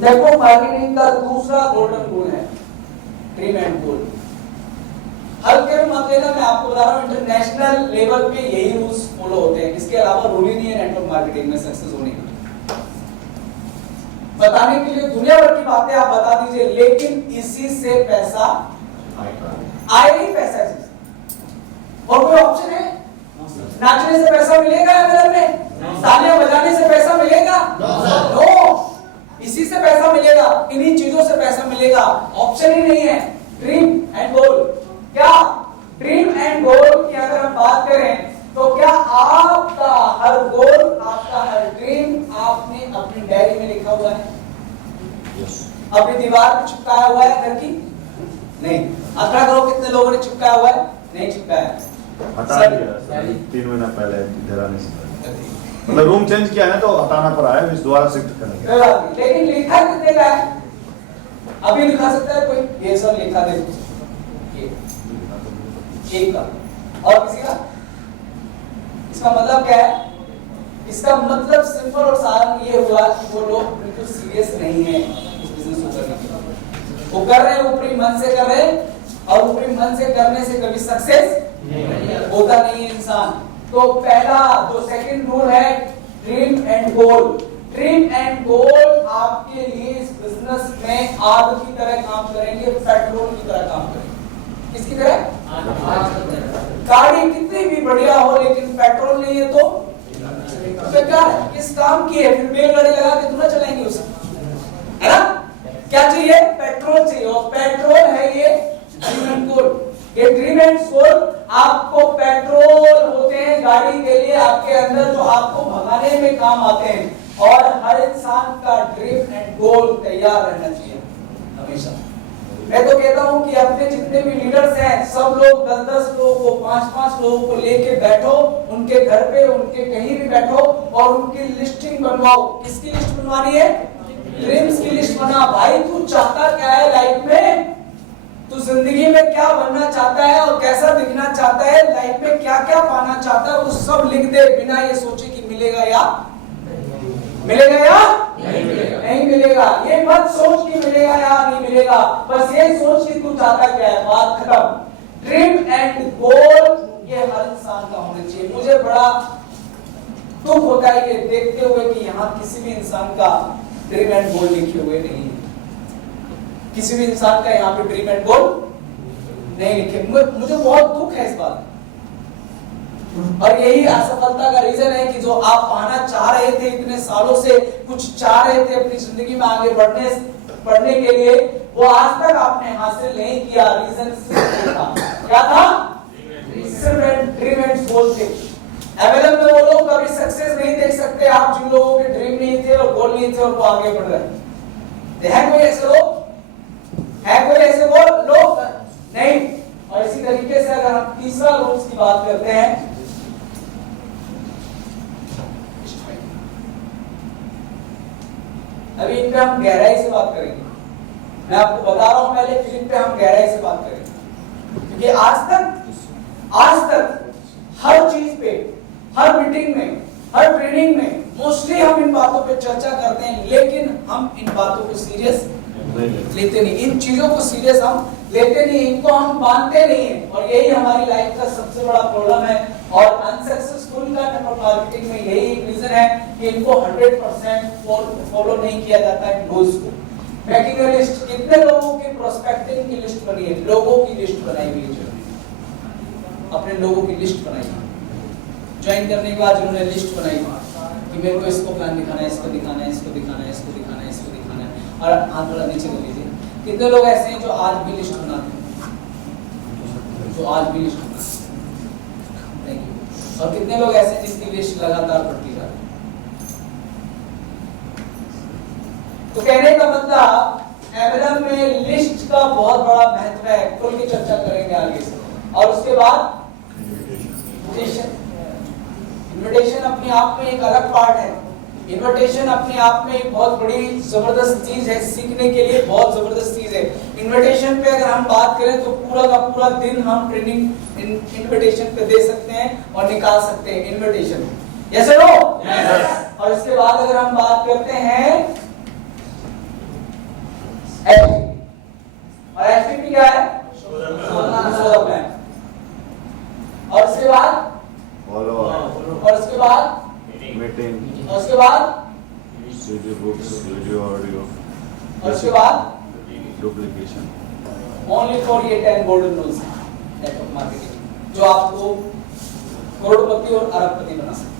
नेटवर्क मार्केटिंग का दूसरा गोल्डन रूल है ट्रिम एंड गोल। हल्के में मत लेना, मैं आपको बता रहा हूं इंटरनेशनल लेवल पे यही रूल्स फॉलो होते हैं, इसके अलावा रूल ही नहीं है नेटवर्क मार्केटिंग में सक्सेस होने का। बताने के लिए दुनिया भर की बातें आप बता दीजिए, लेकिन इसी से पैसा आए ही पैसा है। और कोई ऑप्शन है? नाचने से पैसा मिलेगा या में? तालियां बजाने से पैसा मिलेगा? नो। इसी से पैसा मिलेगा, इन्हीं चीजों से पैसा मिलेगा, ऑप्शन ही नहीं है। ड्रीम एंड गोल। क्या ड्रीम एंड गोल की अगर हम बात करें तो क्या आपका हर गोल, आपका हर ड्रीम आपने अपनी डायरी में लिखा हुआ है? अपनी दीवार पे चिपकाया हुआ है घर की? नहीं। आंकड़ा करो कितने लोगों ने चिपकाया हुआ है? नहीं चिपकाया। हटा दिया 3 महीना पहले इधर आने से पहले, मतलब रूम चेंज किया है तो हटाना पड़ा है, इस दोबारा शिफ्ट करने के। लेकिन लिखा कितने का है? अभी लिखा सकता है कोई? ये सब लिखा दे एक का, और किसी का? इसका मतलब क्या है? इसका मतलब सिंपल और साधारण ये हुआ कि वो लोग बिल्कुल सीरियस नहीं है इस बिजनेस को करने के। वो कर रहे हैं ऊपरी मन से कर रहे हैं, और ऊपरी मन से करने से कभी सक्सेस होता नहीं है इंसान। तो पहला जो सेकंड रूल है dream and goal. Dream and goal आपके लिए इस बिजनेस में आग की तरह काम करेंगे, पेट्रोल की तरह काम करेंगे। किसकी तरह? गाड़ी कितनी भी बढ़िया हो, लेकिन पेट्रोल नहीं है तो बेकार है, किस काम की है? फिर बैलगाड़ी लगा के दूल्हा चलाएंगे उसे, है ना? क्या चाहिए? पेट्रोल चाहिए, और पेट्रोल है ये ड्रीम एंड गोल। ये ड्रीम एंड गोल आपको पेट्रोल होते हैं गाड़ी के लिए आपके अंदर, जो आपको भगाने में काम आते हैं। और हर इंसान का ड्रीम एंड गोल तैयार रहना चाहिए हमेशा। मैं तो कहता हूं कि अपने जितने भी लीडर्स हैं सब लोग 10-10 लोगों को, 5-5 लोगों को लेके बैठो, उनके घर पे, उनके कहीं भी बैठो और उनकी लिस्टिंग बनवाओ। किसकी लिस्ट बनवानी है? ड्रीम्स की लिस्ट बना। भाई तू चाहता क्या है लाइफ में? तू जिंदगी में क्या बनना चाहता है और कैसा दिखना चाहता है, लाइफ में क्या क्या पाना चाहता है, वो सब लिख दे, बिना ये सोचे कि मिलेगा या नहीं मिलेगा। ये मत सोच कि मिलेगा या नहीं मिलेगा, बस ये सोच कि तू चाहता क्या है। बात खत्म। ड्रीम एंड गोल ये हर इंसान का होना चाहिए। मुझे बड़ा दुख होता है ये देखते हुए कि यहाँ किसी भी इंसान का ड्रीम एंड गोल लिखे हुए नहीं है। किसी भी इंसान का यहाँ पे ड्रीम एंड गोल नहीं लिखे। मुझे बहुत दुख है इस बात। और यही असफलता का रीजन है कि जो आप पाना चाह रहे थे इतने सालों से, कुछ चाह रहे थे अपनी जिंदगी में आगे बढ़ने के लिए, वो आज तक आपने हासिल नहीं किया। रीजन सिर्फ था, क्या था? सिर्फ ड्रीम एंड गोल थे। एमएलएम में वो लोग कभी सक्सेस नहीं देख सकते आप जिन लोगों के ड्रीम नहीं थे और गोल नहीं थे और वो आगे बढ़ रहे हैं। कोई ऐसे लोग है? कोई ऐसे वो लोग नहीं। और इसी तरीके से अगर हम तीसरा रूल्स की बात करते हैं, अभी इन पे हम गहराई से बात करेंगे। मैं आपको बता रहा हूं पहले, फिर इन पे हम गहराई से बात करेंगे। क्योंकि आज तक हर चीज पे, हर मीटिंग में, हर ट्रेनिंग में मोस्टली हम इन बातों पे चर्चा करते हैं, लेकिन हम इन बातों को सीरियस लेते नहीं। इन चीजों को सीरियस हम लेते नहीं, इनको हम मानते नहीं है। और यही हमारी लाइफ का सबसे बड़ा प्रॉब्लम है। और अनसक्सेसफुल का नेटवर्क मार्केटिंग में यही एक रीजन है कि इनको 100% फॉलो नहीं किया जाता है गोल्स को। मेकिंग लिस्ट, कितने लोगों की प्रोस्पेक्टिंग की लिस्ट बनी है? लोगों की लिस्ट बनाई हुई है, अपने लोगों की लिस्ट बनाई। ज्वाइन करने के बाद उन्होंने लिस्ट बनाई कि मेरे को इसको प्लान दिखाना है, इसको दिखाना है, इसको दिखाना है, इसको दिखाना है, इसको दिखाना है। और हाथ थोड़ा नीचे कर लीजिए। कितने लोग ऐसे हैं जो आज भी लिस्ट बनाते हैं? जो आज भी लिस्ट बनाते हैं। Thank you. और कितने लोग ऐसे हैं जिसकी लिस्ट लगातार बढ़ती जा रही है? तो कहने का मतलब एमएलएम में लिस्ट का बहुत बड़ा महत्व है। खुल के चर्चा करेंगे आगे से। और उसके बाद इन्विटेशन अपने आप में एक अलग पार्ट है। इन्विटेशन अपने आप में एक बहुत बड़ी जबरदस्त चीज है, सीखने के लिए बहुत जबरदस्त चीज है। इन्विटेशन पे अगर हम बात करें तो पूरा का पूरा दिन हम ट्रेनिंग इन्विटेशन पे दे सकते हैं और निकाल सकते हैं इन्विटेशन। Yes no? और इसके बाद अगर हम बात करते हैं एचपीपी, और एचपीपी क्या है? Solar plan. और इसके बाद फॉलो अप, और इसके बाद मीटिंग, और उसके बाद सीडी बुक्स, वीडियो, ऑडियो, और उसके बाद डुप्लीकेशन। ओनली फॉर ये 10 गोल्डन रूल्स नेटवर्क मार्केटिंग, जो आपको करोड़पति और अरबपति बना सकते।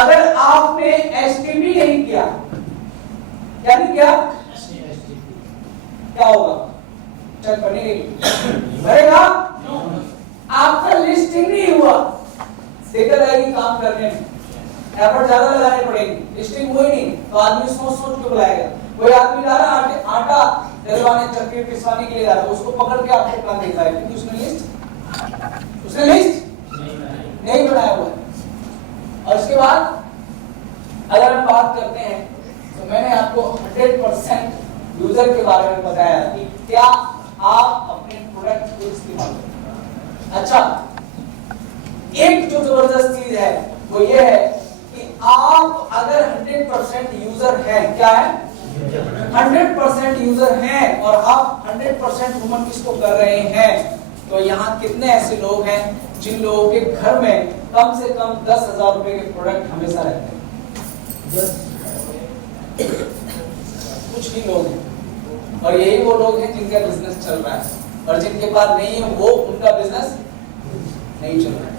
अगर आपने एसटीपी नहीं किया, क्या नहीं किया, क्या होगा? चल भरेगा, आपका लिस्टिंग नहीं हुआ, दिक्कत आएगी काम करने में, एफर्ट ज्यादा लगाने पड़ेगी। लिस्टिंग हुई नहीं तो आदमी सोच सोच के बुलाएगा। कोई आदमी जा रहा है आटा दलवाने, चक्की पिसवाने के लिए जा रहा है, उसको पकड़ के आपको प्लान दिखा है क्योंकि उसने लिस्ट नहीं बनाया हुआ है। और उसके बाद अगर हम बात करते हैं तो मैंने आपको 100% यूजर के बारे में बताया कि क्या आप अपने प्रोडक्ट को इस्तेमाल करते हैं। अच्छा, एक जो जबरदस्त चीज है वो ये है कि आप अगर 100% यूजर हैं, क्या है? 100% यूजर हैं और आप 100% वुमन किसको कर रहे हैं, तो यहाँ कितने ऐसे लोग हैं जिन लोगों के घर में कम से कम 10,000 रुपए के प्रोडक्ट हमेशा रहते हैं? कुछ ही लोग हैं, और यही वो लोग हैं जिनका बिजनेस चल रहा है। और जिनके पास नहीं है वो उनका बिजनेस नहीं चल रहा है।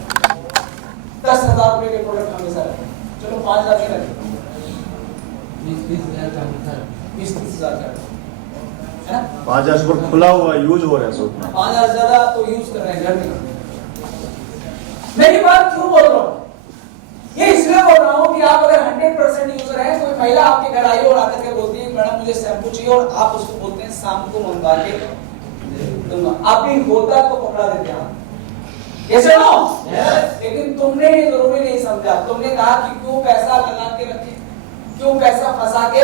10,000 रुपए के प्रोडक्ट हमेशा रखें, चलो 5,000 के रखें, 20-30 हज़ार का 20-30 हज़ार का है ना। 5,000 पर खुला हुआ यूज हो रहा है सब। 5,000 ज्यादा तो यूज कर रहे हैं घर में। मैं ये बात क्यों बोल रहा हूँ? ये इसलिए बोल रहा हूँ कि आप अगर 100% यूजर हैं, कोई महिला आपके घर आई और आकर के बोलती है मैडम मुझे शैम्पू चाहिए, और आप उसको बोलते हैं शाम को मंगवा के दूंगा, आप भी होता तो पकड़ा देते हैं ऐसे नो। लेकिन तुमने ये जरूरी नहीं समझा, तुमने कहा कि क्यों पैसा लगा के रखे, क्यों पैसा फंसा के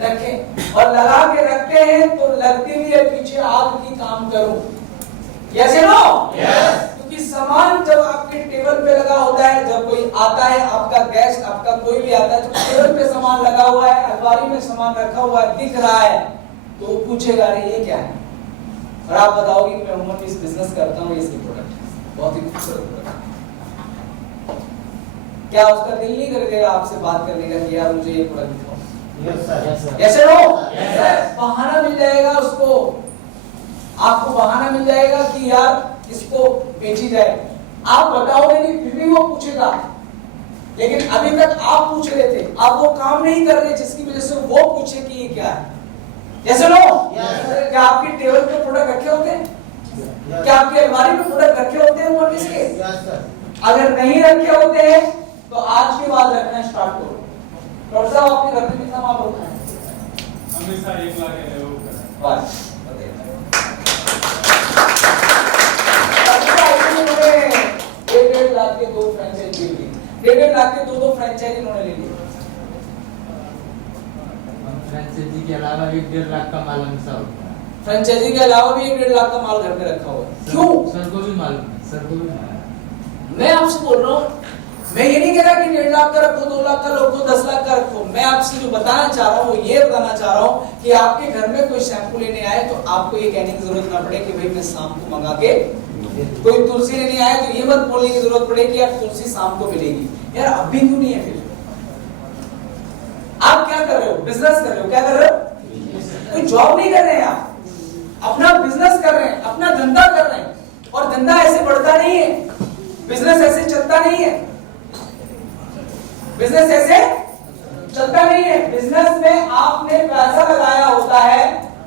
रखे, और लगा के रखते हैं तो लगती भी है पीछे आग की काम करूं, ऐसे नो। क्योंकि सामान जब आपके टेबल पे लगा होता है, जब कोई आता है आपका गेस्ट, आपका कोई भी आता है, तो टेबल पे सामान लगा हुआ है, अलमारी में सामान रखा हुआ है, दिख रहा है, तो वो पूछेगा अरे ये क्या है, और आप बताओगे मैं उमर में इस बिजनेस करता हूँ, ये प्रोडक्ट है, बहुत ही खूबसूरत प्रोडक्ट। क्या उसका दिल नहीं करेगा आपसे बात करने का कि यार मुझे ये प्रोडक्ट दिखाओ? ऐसे नो। बहाना मिल जाएगा उसको, आपको बहाना मिल जाएगा कि यार इसको बेची जाए। आप बताओगे नहीं फिर भी वो पूछेगा, लेकिन अभी तक आप पूछ रहे थे, आप वो काम नहीं कर रहे जिसकी वजह से वो पूछे कि ये क्या है। ऐसे नो। क्या आपके टेबल पे प्रोडक्ट रखे होते हैं? क्या आपकी अलमारी में प्रोडक्ट रखे होते हैं उमर इसके? अगर नहीं रखे होते हैं तो आज के बाद रखना स्टार्ट करो। डॉक्टर साहब आपके घर में कितना माल होता है? हमेशा 1 लाख है वो बस 1.5 लाख के 2 फ्रेंचाइजी ली, 1.5 लाख के 2 फ्रेंचाइजी उन्होंने ले ली। फ्रेंचाइजी के अलावा 1-1.5 लाख का माल हमेशा होता है। फ्रेंचाइजी के अलावा भी 1.5 लाख का माल घर में रखा हुआ है। क्यों? सर को भी मालूम है, सर को भी मालूम है। मैं आपसे बोल रहा हूँ, मैं ये नहीं कह रहा कि 1.5 लाख का रखो, 2 लाख का रखो, 10 लाख का रखो। मैं आपसे जो बताना चाह रहा हूँ वो ये बताना चाह रहा हूँ कि आपके घर में कोई शैम्पू लेने आए तो आपको ये कहने की जरूरत ना पड़े कि भाई मैं शाम को मंगा के, कोई तुलसी लेने आए तो ये मत बोलने की जरूरत पड़े कि यार तुलसी शाम को मिलेगी। यार अभी क्यों नहीं है? फिर आप क्या कर रहे हो? बिजनेस कर रहे हो। क्या कर रहे हो? कोई जॉब नहीं कर रहे हैं, आप अपना बिजनेस कर रहे हैं, अपना धंधा कर रहे हैं, और धंधा ऐसे बढ़ता नहीं है, बिजनेस ऐसे चलता नहीं है, बिजनेस ऐसे चलता नहीं है। बिजनेस में आपने पैसा लगाया होता है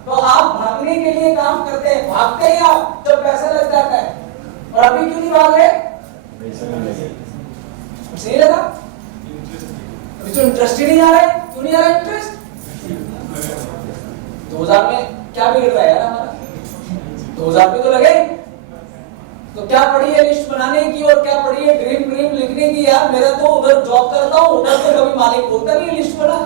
तो आप भागने के लिए काम करते हैं, भागते हैं आप जब पैसा लग जाता है। और अभी क्यों नहीं भाग रहे? सही लगा? तो इंटरेस्ट ही नहीं आ रहा है। क्यों नहीं आ रहा इंटरेस्ट? 2000 में क्या बिगड़ रहा है यार हमारा? 2000 पे तो लगे। तो क्या पड़ी है लिस्ट बनाने की, और क्या पड़ी है ड्रीम लिखने की? यार मेरा तो उधर जॉब करता हूँ, उधर तो कभी मालिक बोलता नहीं लिस्ट बना।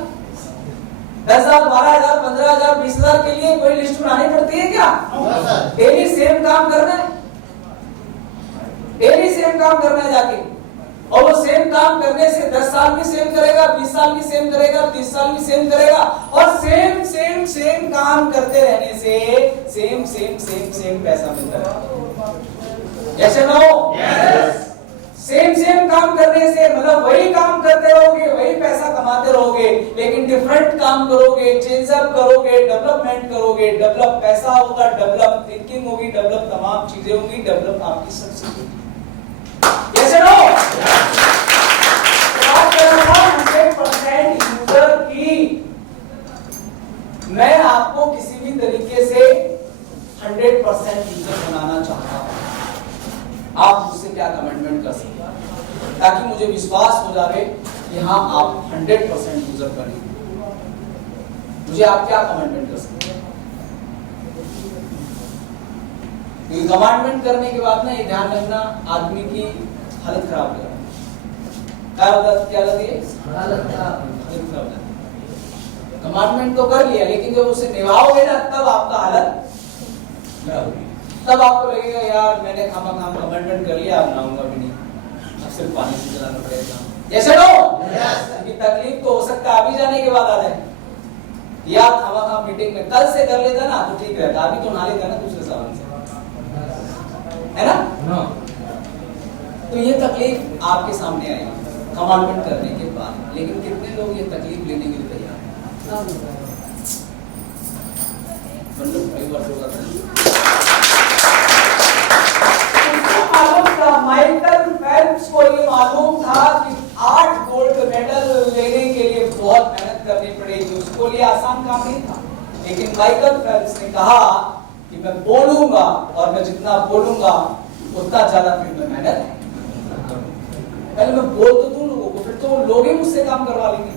10,000, 12,000, 15,000, 20,000 के लिए कोई लिस्ट बनानी पड़ती है क्या? डेली सेम काम करना है, डेली सेम काम करना है जाके, और वो सेम काम करने से 10 साल भी सेम करेगा, 20 साल भी सेम करेगा, 30 साल भी सेम करेगा, और सेम काम करते रहने से सेम पैसा मिलता है। ऐसे ना हो? सेम काम करने से मतलब वही काम करते रहोगे, वही पैसा कमाते रहोगे, लेकिन डिफरेंट काम करोगे, चेंज अप करोगे, डेवलपमेंट करोगे, डेवलप पैसा होगा, डेवलप थिंकिंग होगी, डेवलप तमाम चीजें होंगी, डेवलप आपकी सक्सेस होगी। ऐसे ना हो? बात कर रहा हूं 100% यूजर की। मैं आपको किसी भी तरीके से 100% यूजर बनाना चाहता हूं। आप मुझसे क्या कमिटमेंट कर सकते हैं ताकि मुझे विश्वास हो जाए कि हाँ आप 100% यूजर बनेंगे? मुझे आप क्या कमिटमेंट कर सकते हैं? कमांडमेंट करने के बाद ना ये ध्यान रखना, आदमी की हालत खराब हो जाती है। क्या होता है? क्या होती है? हालत खराब हो जाती है। कमांडमेंट तो कर लिया, लेकिन जब उसे निभाओगे ना तब आपका हालत खराब होगी। तब आपको लगेगा यार मैंने खामा कमिटमेंट कर लिया, अब लाऊंगा भी नहीं, अब सिर्फ पानी से चलाना पड़ेगा। ऐसे लो? क्योंकि तकलीफ तो हो सकता है अभी जाने के बाद आ जाए। यार खामा मीटिंग में कल से कर लेता ना तो ठीक रहता, अभी तो नहा लेता ना दूसरे सावन से, है ना? तो ये तकलीफ आपके सामने आएगी कमांडमेंट करने के बाद। लेकिन कितने लोग ये तकलीफ लेने के लिए तैयार हैं? मतलब लेकिन माइकल फेल्प्स ने कहा कि मैं बोलूंगा और मैं जितना बोलूंगा उतना ज्यादा फिर मैं मेहनत करूंगा। पहले मैं बोल तो दूं लोगों को, फिर तो लोग ही मुझसे काम करवा लेंगे,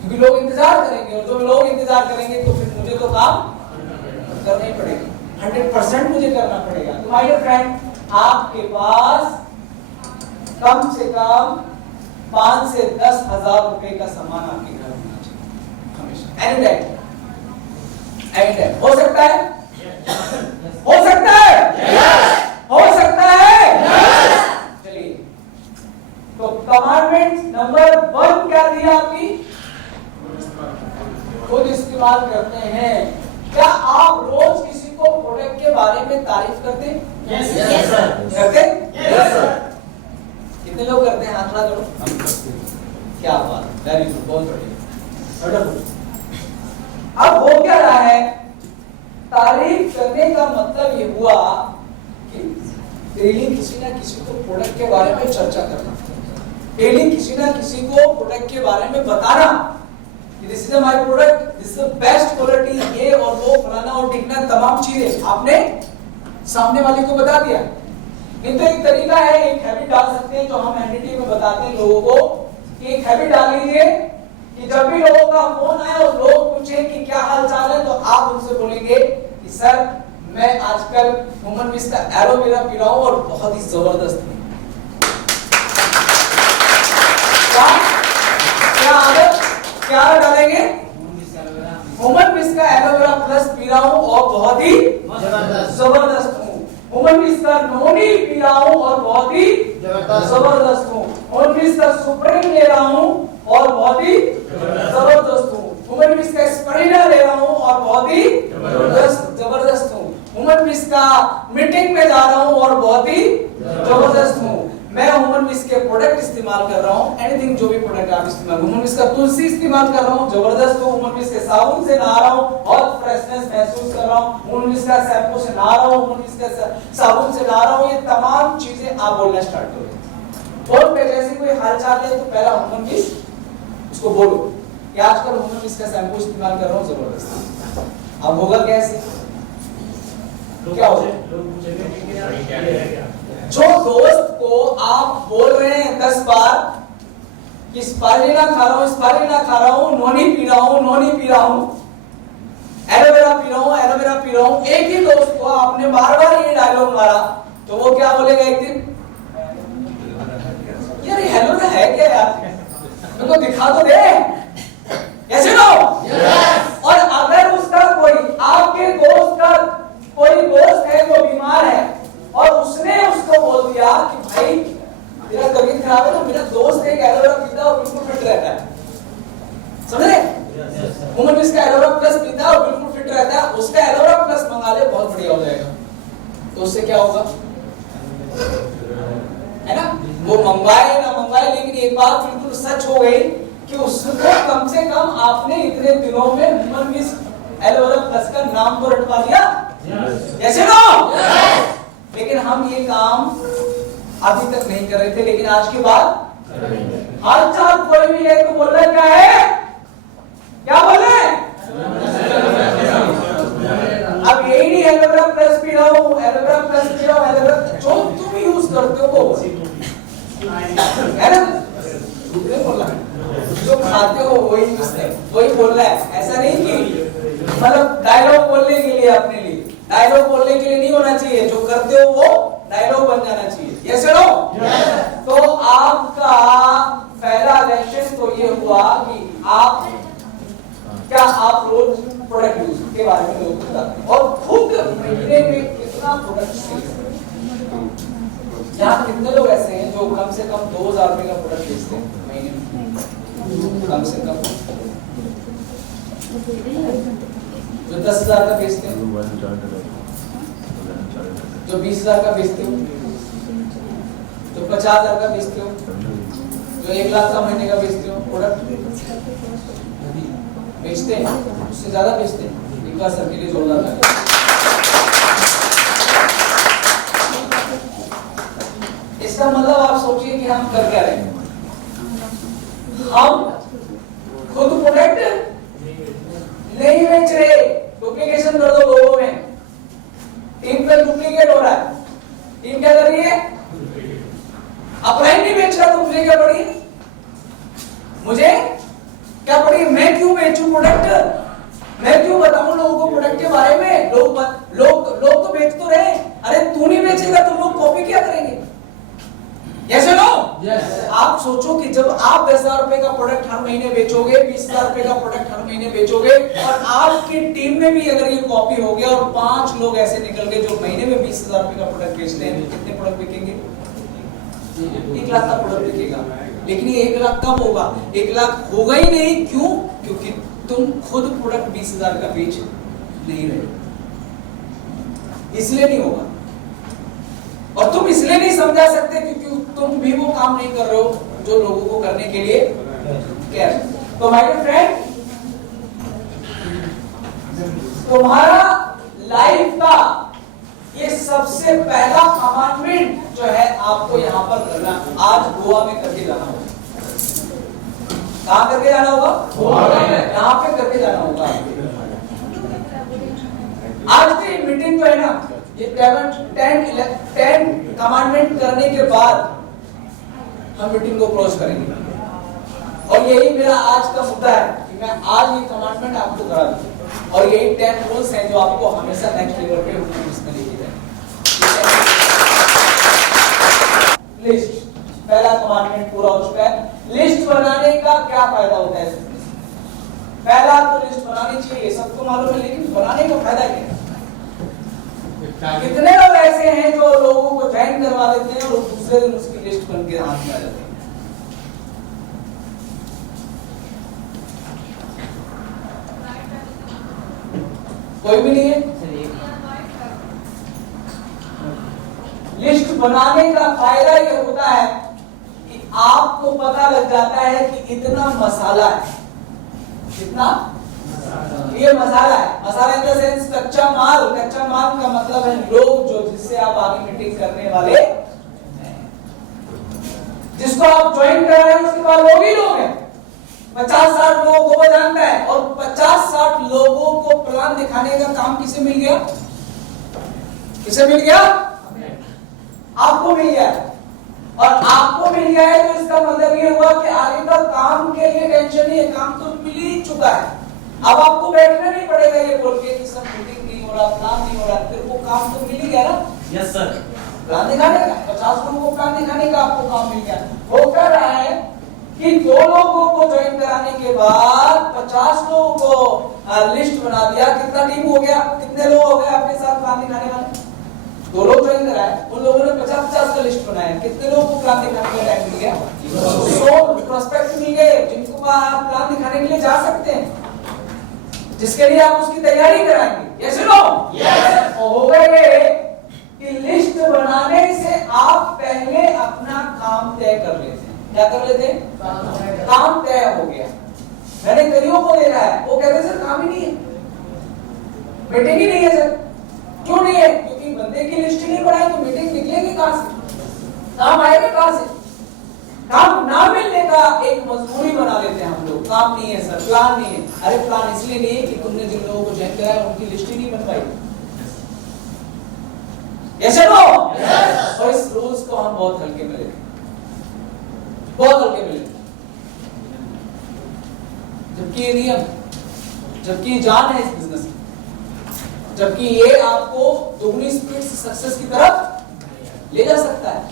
क्योंकि लोग इंतजार करेंगे, और जब लोग इंतजार करेंगे तो फिर मुझे तो काम करना ही पड़ेगा, 100% मुझे करना पड़ेगा। तो माय डियर फ्रेंड, आपके पास कम से कम 5 से 10 हजार रुपए का सामान आपके घर होना चाहिए हमेशा, एनी टाइम, एनी टाइम। हो सकता है? हो सकता है? हो सकता है? चलिए, तो कमांडमेंट नंबर 1 क्या थी आपकी? खुद इस्तेमाल करते हैं। क्या आप रोज किसी को प्रोडक्ट के बारे में तारीफ करते हैं? Yes sir. करते? Yes sir. कितने लोग करते हैं? हाथ खड़ा करो। क्या बात, वेरी गुड, बहुत बढ़िया। अब हो क्या रहा है? तारीफ करने का मतलब ये हुआ कि डेली किसी ना किसी को प्रोडक्ट के बारे में चर्चा करना, डेली किसी ना किसी को प्रोडक्ट के बारे में बताना, this is my product, this is the best quality, ये और वो फलाना और ढिकना तमाम चीजें आपने सामने वाले को बता दिया। नहीं तो एक तरीका है, एक हैबिट डाल सकते हैं जो हम एनडीटी में बताते हैं लोगों को, कि एक हैबिट डाल लीजिए कि जब भी लोगों का फोन आए और लोग पूछे कि क्या हाल चाल है, तो आप उनसे बोलेंगे कि सर मैं आजकल ह्यूमन बीस का एलोवेरा पी रहा हूं और बहुत ही जबरदस्त है। क्या डालेंगे? ह्यूमन बीस का एलोवेरा प्लस पी रहा हूं और बहुत ही जबरदस्त हूं। ह्यूमन बीस का नोनी पी रहा हूं और बहुत ही जबरदस्त हूं। ह्यूमन बीस का सुप्रीम ले रहा हूं और बहुत ही जबरदस्त हूं। ह्यूमन बीस का स्परिना ले रहा हूं और बहुत ही जबरदस्त हूं। ह्यूमन बीस का मीटिंग में जा रहा हूं और बहुत ही जबरदस्त हूं। मैं ह्यूमन बीस के प्रोडक्ट इस्तेमाल कर रहा हूं, एनीथिंग जो भी प्रोडक्ट आप इस्तेमाल, ह्यूमन बीस का तुलसी इस्तेमाल कर रहा हूं, जबरदस्त हूं। ह्यूमन बीस के साबुन से नहा रहा हूं, बहुत फ्रेशनेस महसूस कर रहा हूं। ह्यूमन बीस का शैम्पू से नहा रहा हूं, ह्यूमन बीस का साबुन से नहा रहा हूं। ये तमाम चीजें आप बोलना स्टार्ट करो। फोन पे जैसे कोई हालचाल है तो पहला ह्यूमन बीस उसको बोलो कि आजकल ह्यूमन बीस का शैम्पू इस्तेमाल कर रहा हूं, जबरदस्त। अब होगा कैसे? क्या होगा? जो दोस्त को आप बोल रहे हैं 10 बार कि स्पाइरुलिना खा रहा हूं, स्पाइरुलिना खा रहा हूं, नोनी पी रहा हूं, नोनी पी रहा हूं, एलोवेरा पी रहा हूं, एलोवेरा पी रहा हूं, एक ही दोस्त को आपने बार-बार ये डायलॉग मारा, तो वो क्या बोलेगा एक दिन? यार ये एलोवेरा है क्या यार, मेरे को दिखा तो दे। कैसे नो? और अगर उसका कोई आपके दोस्त का कोई दोस्त है जो बीमार है और उसने उसको बोल दिया कि भाई मेरा तबीयत खराब है तो मेरा दोस्त एक एलोवेरा पीता है और बिल्कुल फिट रहता है, समझ रहे? ह्यूमन बीस का एलोवेरा प्लस पीता है और बिल्कुल फिट रहता है, उसका एलोवेरा प्लस मंगा ले, बहुत बढ़िया हो जाएगा। तो उससे क्या होगा? है ना, वो मंगवाए ना मंगवाए, लेकिन एक बात बिल्कुल सच हो गई कि उसको कम से कम आपने इतने दिनों में ह्यूमन बीस एलोवेरा प्लस का नाम तो रटवा दिया। कैसे नो? लेकिन हम ये काम अभी तक नहीं कर रहे थे, लेकिन आज के बाद हर चाल कोई भी है तो बोल रहा क्या है? क्या बोल रहे हैं? अब यही नहीं एलोवेरा प्लस पी रहा हूं, एलोवेरा प्लस पी रहा हूं, एलोवेरा जो तुम यूज करते हो वो है ना, दूसरे बोल रहा है, जो खाते हो वही बोल रहा है। ऐसा नहीं कि मतलब डायलॉग बोलने के लिए, अपने लिए डायलॉग बोलने के लिए नहीं होना चाहिए, जो करते हो वो डायलॉग बन जाना चाहिए। Yes no? तो आपका पहला लक्ष्य तो ये हुआ कि आप क्या आप रोज प्रोडक्ट यूज के बारे में लोगों को बताते हैं और खुद महीने में कितना प्रोडक्ट सेल करते हैं। यहाँ कितने लोग ऐसे हैं जो कम से कम 2000 रुपए का प्रोडक्ट बेचते हैं महीने में? कम से कम जो 10,000 का बेचते हैं, जो 20,000 का बेचते हो, जो 50,000 का बेचते हो, जो 1 लाख का महीने का बेचते हो प्रोडक्ट बेचते हैं, उससे ज्यादा बेचते हैं। एक बार सबके लिए जोरदार ताली। इसका मतलब आप सोचिए कि हम कर क्या रहे हैं? हम खुद प्रोडक्ट नहीं बेच रहे, टीम पे डुप्लीकेट हो रहा है। टीम क्या कर रही है? अपलाइन नहीं बेच रहा तो मुझे क्या पड़ी? मुझे क्या पड़ी? मैं क्यों बेचूं प्रोडक्ट? मैं क्यों बताऊं लोगों को प्रोडक्ट के बारे में? लोग तो बेच तो रहे। अरे तू नहीं बेचेगा तो लोग कॉपी क्या करेंगे? यस और नो? यस। आप सोचो कि जब आप 10,000 रुपए का प्रोडक्ट हर महीने बेचोगे, 20,000 रुपए का प्रोडक्ट हर महीने बेचोगे, और आपकी टीम में भी अगर ये कॉपी हो गया और 5 लोग ऐसे निकल गए जो महीने में 20,000 रुपए का प्रोडक्ट बेचते हैं, तो कितने प्रोडक्ट बिकेंगे? 1 लाख का प्रोडक्ट बिकेगा। लेकिन ये 1 लाख कब होगा? 1 लाख होगा ही नहीं। क्यों? क्योंकि तुम खुद प्रोडक्ट 20,000 का बेच नहीं रहे, इसलिए नहीं होगा। और तुम इसलिए नहीं समझा सकते क्योंकि तुम भी वो काम नहीं कर रहे हो जो लोगों को करने के लिए कह रहे हो। तो माय फ्रेंड, तुम्हारा लाइफ का ये सबसे पहला कमांडमेंट जो है आपको यहां पर करना, आज गोवा में करके जाना होगा। कहां करके जाना होगा? गोवा में। यहां पे करके जाना होगा। आज की मीटिंग जो है ना, ये 10 कमांडमेंट करने के बाद हम मीटिंग को क्लोज करेंगे। और यही मेरा आज का मुद्दा है कि मैं आज ये कमांडमेंट आपको करा दूं, और यही 10 रूल्स हैं जो आपको हमेशा नेक्स्ट लेवल पे इसमें लेके जाए। लिस्ट, पहला कमांडमेंट पूरा हो चुका है। लिस्ट बनाने का क्या फायदा होता है? पहला तो लिस्ट बनानी चाहिए, सबको मालूम है, लेकिन बनाने का फायदा क्या है? कितने लोग ऐसे हैं जो लोगों को ज्वाइन करवा देते हैं और दूसरे दिन उसकी लिस्ट बन के हाथ में आ जाती है? कोई भी नहीं है। लिस्ट बनाने का फायदा ये होता है कि आपको पता लग जाता है कि इतना मसाला है, कितना ये मसाला है। मसाला इन द सेंस कच्चा माल। कच्चा माल का मतलब है लोग जो जिससे आप आगे मीटिंग करने वाले, जिसको आप ज्वाइन करा रहे हैं उसके पास लोग ही लोग हैं। 50-60 लोगों को वो जानता है, और 50-60 लोगों को प्लान दिखाने का काम किसे मिल गया? किसे मिल गया? आपको मिल गया। और आपको मिल गया है तो इसका मतलब ये हुआ कि आगे का काम के लिए टेंशन नहीं है, काम तो मिल ही चुका है। अब आपको बैठना नहीं पड़ेगा ये बोल के कि सब मीटिंग नहीं हो रहा, प्लान नहीं हो रहा, फिर वो काम तो मिल ही गया ना। Yes sir. प्लान दिखाने का 50 लोगों को प्लान दिखाने का आपको काम मिल गया। वो कर रहा है कि 2 लोगों को ज्वाइन कराने के बाद 50 लोगों को लिस्ट बना दिया। कितना टीम हो गया? कितने लोग हो गए आपके साथ प्लान दिखाने वाले? 2 लोग ज्वाइन कराए, उन लोगों ने 50-50 का लिस्ट बनाया। कितने लोगों को प्लान दिखाने का टाइम मिल गया? 100 प्रोस्पेक्ट मिल गए जिनको आप प्लान दिखाने के लिए जा सकते हैं, जिसके लिए आप उसकी तैयारी कराएंगे। Yes no? यस। हो गए कि लिस्ट बनाने से आप पहले अपना काम तय कर लेते हैं। क्या कर लेते हैं? काम तय हो गया। मैंने कईयों को देखा है, वो कहते हैं सर काम ही नहीं है, मीटिंग ही नहीं है सर। क्यों नहीं है? क्योंकि बंदे की लिस्ट ही नहीं बनाई तो मीटिंग निकलेगी कहां से? काम आएगा कहां से? काम ना मिलने का एक मजबूरी बना लेते हैं हम लोग। काम नहीं है सर, प्लान नहीं है। अरे प्लान इसलिए नहीं है कि तुमने जिन लोगों को ज्वाइन कराया उनकी लिस्ट ही नहीं बन पाई। यस और नो? यस। और इस रूल्स को हम बहुत हल्के में लेते हैं, बहुत हल्के में लेते हैं। जबकि ये नियम, जबकि ये जान है इस बिजनेस में, जबकि ये आपको दोगुनी स्पीड से सक्सेस की तरफ ले जा सकता है,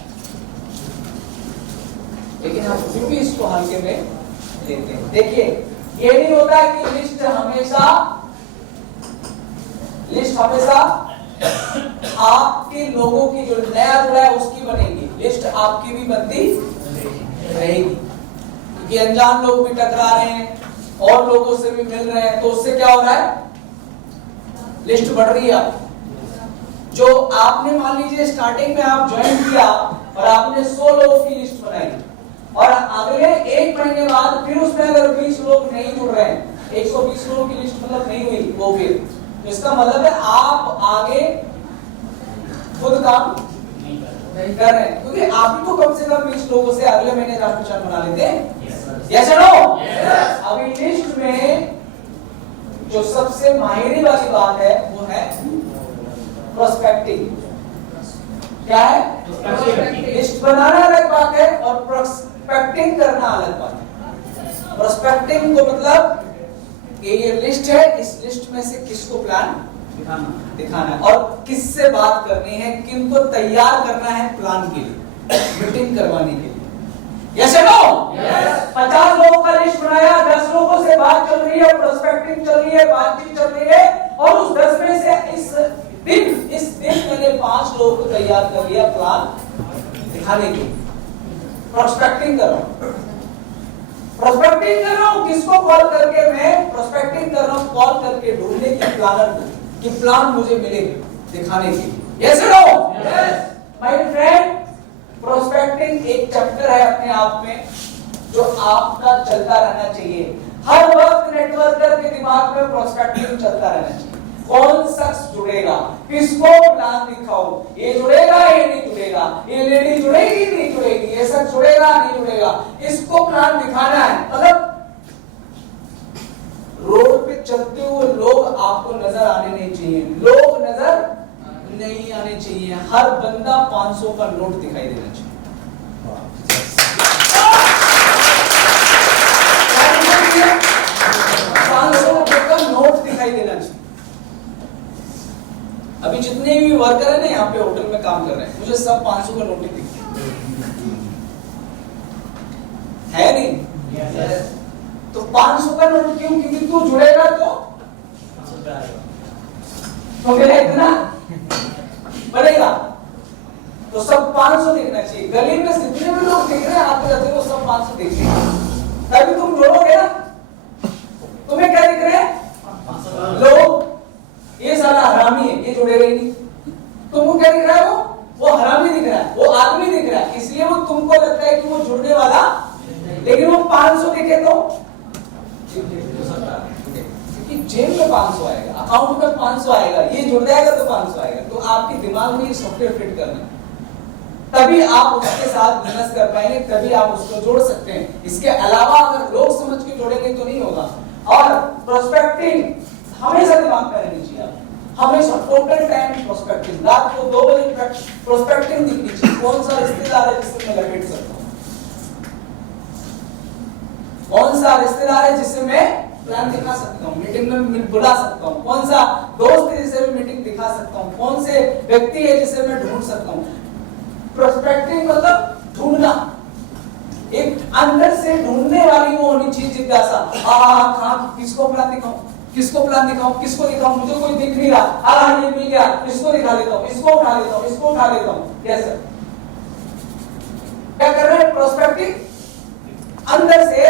लेकिन हम फिर भी इसको हल्के में लेते हैं। देखिए, ये नहीं होता है कि लिस्ट हमेशा आपके लोगों की जो नया जुड़ा है उसकी बनेगी। लिस्ट आपकी भी बनती रहेगी, क्योंकि अनजान लोग भी टकरा रहे हैं और लोगों से भी मिल रहे हैं, तो उससे क्या हो रहा है? लिस्ट बढ़ रही है। जो आपने मान लीजिए स्टार्टिंग में आप ज्वाइन किया और आपने 100 लोगों की लिस्ट बनाई, और अगले 1 महीने बाद फिर उसमें अगर 20 लोग नहीं जुड़ रहे हैं, 120 लोगों की लिस्ट मतलब नहीं हुई वो, फिर तो इसका मतलब है आप आगे खुद काम नहीं कर रहे हैं, क्योंकि आप ही तो कम से कम 20 लोगों से अगले महीने जान पहचान बना लेते हैं। यस और नो? अभी लिस्ट में जो सबसे माहिरी वाली बात है वो है प्रोस्पेक्टिंग क्या है? लिस्ट बनाना अलग बात है और प्रोस्पेक्टिंग करना अलग बात है। प्रोस्पेक्टिंग को मतलब ये लिस्ट है, इस लिस्ट में से किसको प्लान दिखाना है और किससे बात करनी है, किनको तैयार करना है प्लान के लिए, मीटिंग करवाने के लिए। यस या नो? 50 लोगों का लिस्ट बनाया, 10 लोगों से बात चल रही है, प्रोस्पेक्टिंग चल रही है, बातचीत चल रही है और उस 10 में से इस दिन मैंने 5 लोगों को तैयार कर लिया प्लान दिखाने के लिए। प्रोस्पेक्टिंग कर रहा हूं, प्रोस्पेक्टिंग कर रहा हूं, किसको कॉल करके मैं प्रोस्पेक्टिंग कर रहा हूं, कॉल करके ढूंढने की प्लानर को कि प्लान मुझे मिले दिखाने के लिए। यस या नो? माय फ्रेंड, प्रोस्पेक्टिंग एक चैप्टर है अपने आप में जो आपका चलता रहना चाहिए। हर वक्त नेटवर्कर के दिमाग में प्रोस्पेक्टिंग चलता रहना चाहिए। कौन शख्स जुड़ेगा, किसको प्लान दिखाओ, ये जुड़ेगा ये नहीं जुड़ेगा, ये लेडी जुड़ेगी नहीं जुड़ेगी, ये शख्स जुड़ेगा नहीं जुड़ेगा, इसको प्लान दिखाना है। मतलब रोड पे चलते हुए लोग आपको नजर आने नहीं चाहिए, लोग नजर नहीं आने चाहिए। हर बंदा 500 का नोट दिखाई देना चाहिए। 500 रुपए का नोट दिखाई देना चाहिए। अभी जितने भी वर्कर है ना यहाँ पे होटल में काम कर रहे हैं, मुझे सब 500 का नोट ही दिखते है नहीं? तो 500 का नोट क्यों? क्योंकि तू जुड़ेगा तो मेरा इतना बढ़ेगा, तो सब 500 दिखना चाहिए। गली में जितने भी लोग दिख रहे हैं आते जाते वो सब 500 दिख रहे हैं, तभी तुम जोड़ोगे ना। तुम्हें क्या दिख रहे हैं? लोग, ये साला हरामी है, ये जुड़ेगा ही नहीं। तुमको क्या दिख रहा है? वो हरामी दिख रहा है, वो आदमी दिख रहा है, इसलिए वो तुमको लगता है कि वो जुड़ने वाला, लेकिन वो 500 दिखे तो जेब में 500 आएगा, अकाउंट में 500 आएगा, ये जुड़ जाएगा तो 500 आएगा। तो आपके दिमाग में ये सॉफ्टवेयर फिट करना, तभी आप उसके साथ बिजनेस कर पाएंगे, तभी आप उसको जोड़ सकते हैं। इसके अलावा अगर लोग समझ के जोड़ेंगे तो नहीं होगा। और प्रोस्पेक्टिंग हमेशा दिमाग में रहनी चाहिए, हमेशा टोटल टाइम प्रोस्पेक्टिंग। रात को 2 बजे प्रोस्पेक्टिंग दिखनी चाहिए, कौन सा रिश्तेदार है जिससे मैं लपेट सकता हूँ, कौन सा रिश्तेदार है जिससे मैं प्लान दिखा सकता हूँ, मीटिंग में बुला सकता हूँ, कौन सा दोस्त है जिसे मैं मीटिंग दिखा सकता हूँ, कौन से व्यक्ति है जिसे मैं ढूंढ सकता हूँ। प्रोस्पेक्टिंग मतलब ढूंढना, एक अंदर से ढूंढने वाली वो होनी चाहिए जिज्ञासा। कहाँ किसको प्लान दिखाऊं, किसको प्लान दिखाऊं, किसको दिखाऊं, मुझे कोई दिख नहीं रहा, ये मिल गया, इसको दिखा देता हूँ, इसको उठा लेता हूँ, इसको उठा लेता हूँ। कैसे क्या कर रहे हैं? प्रोस्पेक्टिंग अंदर से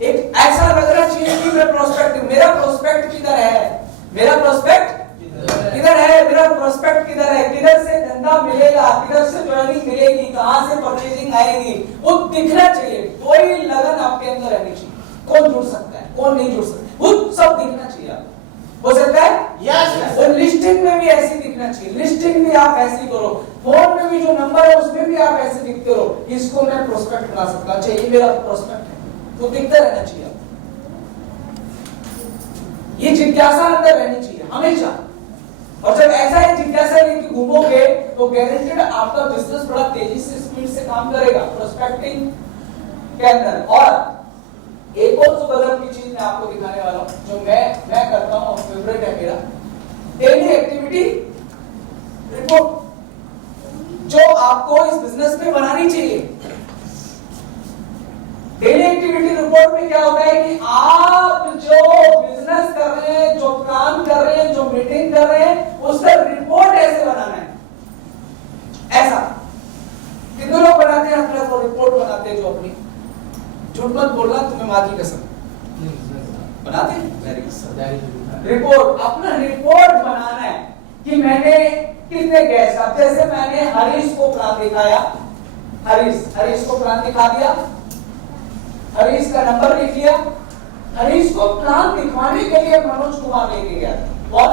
एक ऐसा लग रहा चाहिए कि मैं प्रोस्पेक्टिव, मेरा प्रोस्पेक्ट किधर है, मेरा प्रोस्पेक्ट किधर है, मेरा प्रोस्पेक्ट किधर है, किधर से धंधा मिलेगा, किधर से ज्वाइनिंग मिलेगी, कहां से परचेजिंग आएगी, वो दिखना चाहिए। कोई लगन आपके अंदर रहनी चाहिए, कौन जुड़ सकता है, कौन नहीं जुड़ सकता, वो सब दिखना चाहिए। आप हो सकता है यस। और लिस्टिंग में भी ऐसी दिखना चाहिए, लिस्टिंग भी आप ऐसी करो, फोन में भी जो नंबर है उसमें भी आप ऐसे दिखते रहो, इसको मैं प्रोस्पेक्ट बना सकता हूं, अच्छा ये मेरा प्रोस्पेक्ट है, तो दिखता रहना चाहिए। ये जिज्ञासा अंदर रहनी चाहिए हमेशा। और जब ऐसा ही जिज्ञासा लेके घूमोगे तो गारंटेड आपका बिजनेस बड़ा तेजी से स्पीड से काम करेगा प्रोस्पेक्टिंग के अंदर। और एक और जो गजब की चीज मैं आपको दिखाने वाला हूं, जो मैं करता हूं, फेवरेट है मेरा, डेली एक्टिविटी रिपोर्ट, जो आपको इस बिजनेस में बनानी चाहिए। डेली एक्टिविटी रिपोर्ट में क्या होता है कि आप जो बिजनेस कर रहे हैं, जो काम कर रहे हैं, जो मीटिंग कर रहे हैं, उसका रिपोर्ट ऐसे बनाना है। ऐसा कितने लोग बनाते हैं अपना तो रिपोर्ट बनाते हैं, जो अपनी, झूठ मत बोलना, तुम्हें मां की कसम, बनाते हैं रिपोर्ट, अपना रिपोर्ट बनाना है कि मैंने कितने गैस, अब जैसे मैंने हरीश को प्लान दिखाया, हरीश को प्लान दिखा दिया, हरीश का नंबर लिख लिया, हरीश को प्लान दिखवाने के लिए मनोज कुमार लेके गया था। कौन?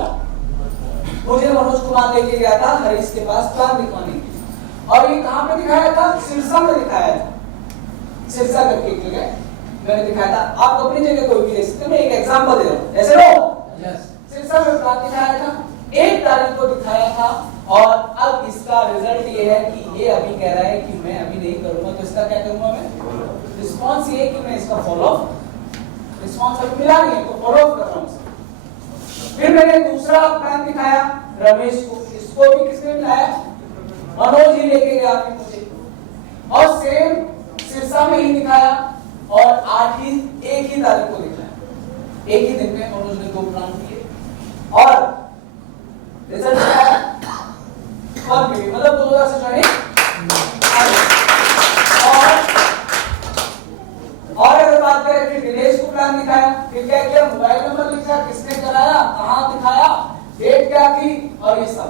मुझे मनोज कुमार लेके गया था हरीश के पास प्लान दिखवाने के लिए। और ये कहां पे दिखाया था? सिरसा में दिखाया था, सिरसा करके एक जगह मैंने दिखाया था। आप अपनी जगह कोई भी ले सकते, मैं एक एग्जांपल दे रहा हूं, ऐसे लो। सिरसा में प्लान दिखाया था, 1 तारीख को दिखाया था और अब इसका रिजल्ट ये है कि ये अभी कह रहा है कि मैं अभी नहीं करूंगा, तो इसका क्या करूंगा मैं? रिस्पॉन्स ये कि मैं इसका फॉलो रिस्पॉन्स अभी मिला नहीं है तो फॉलो कर रहा हूं। फिर मैंने दूसरा प्लान दिखाया रमेश को, इसको भी किसने मिलाया? मनोज ही लेके गया आपने मुझे, और सेम सिरसा में ही दिखाया और एक ही तारीख को दिखाया। एक ही दिन में मनोज ने 2 प्लान किए और रिजल्ट क्या है? मतलब 2000 से ज्वाइनिंग। और अगर बात करें फिर दिनेश को प्लान दिखाया, फिर क्या किया? मोबाइल नंबर लिखा, किसने कराया, कहां दिखाया, डेट क्या थी और ये सब।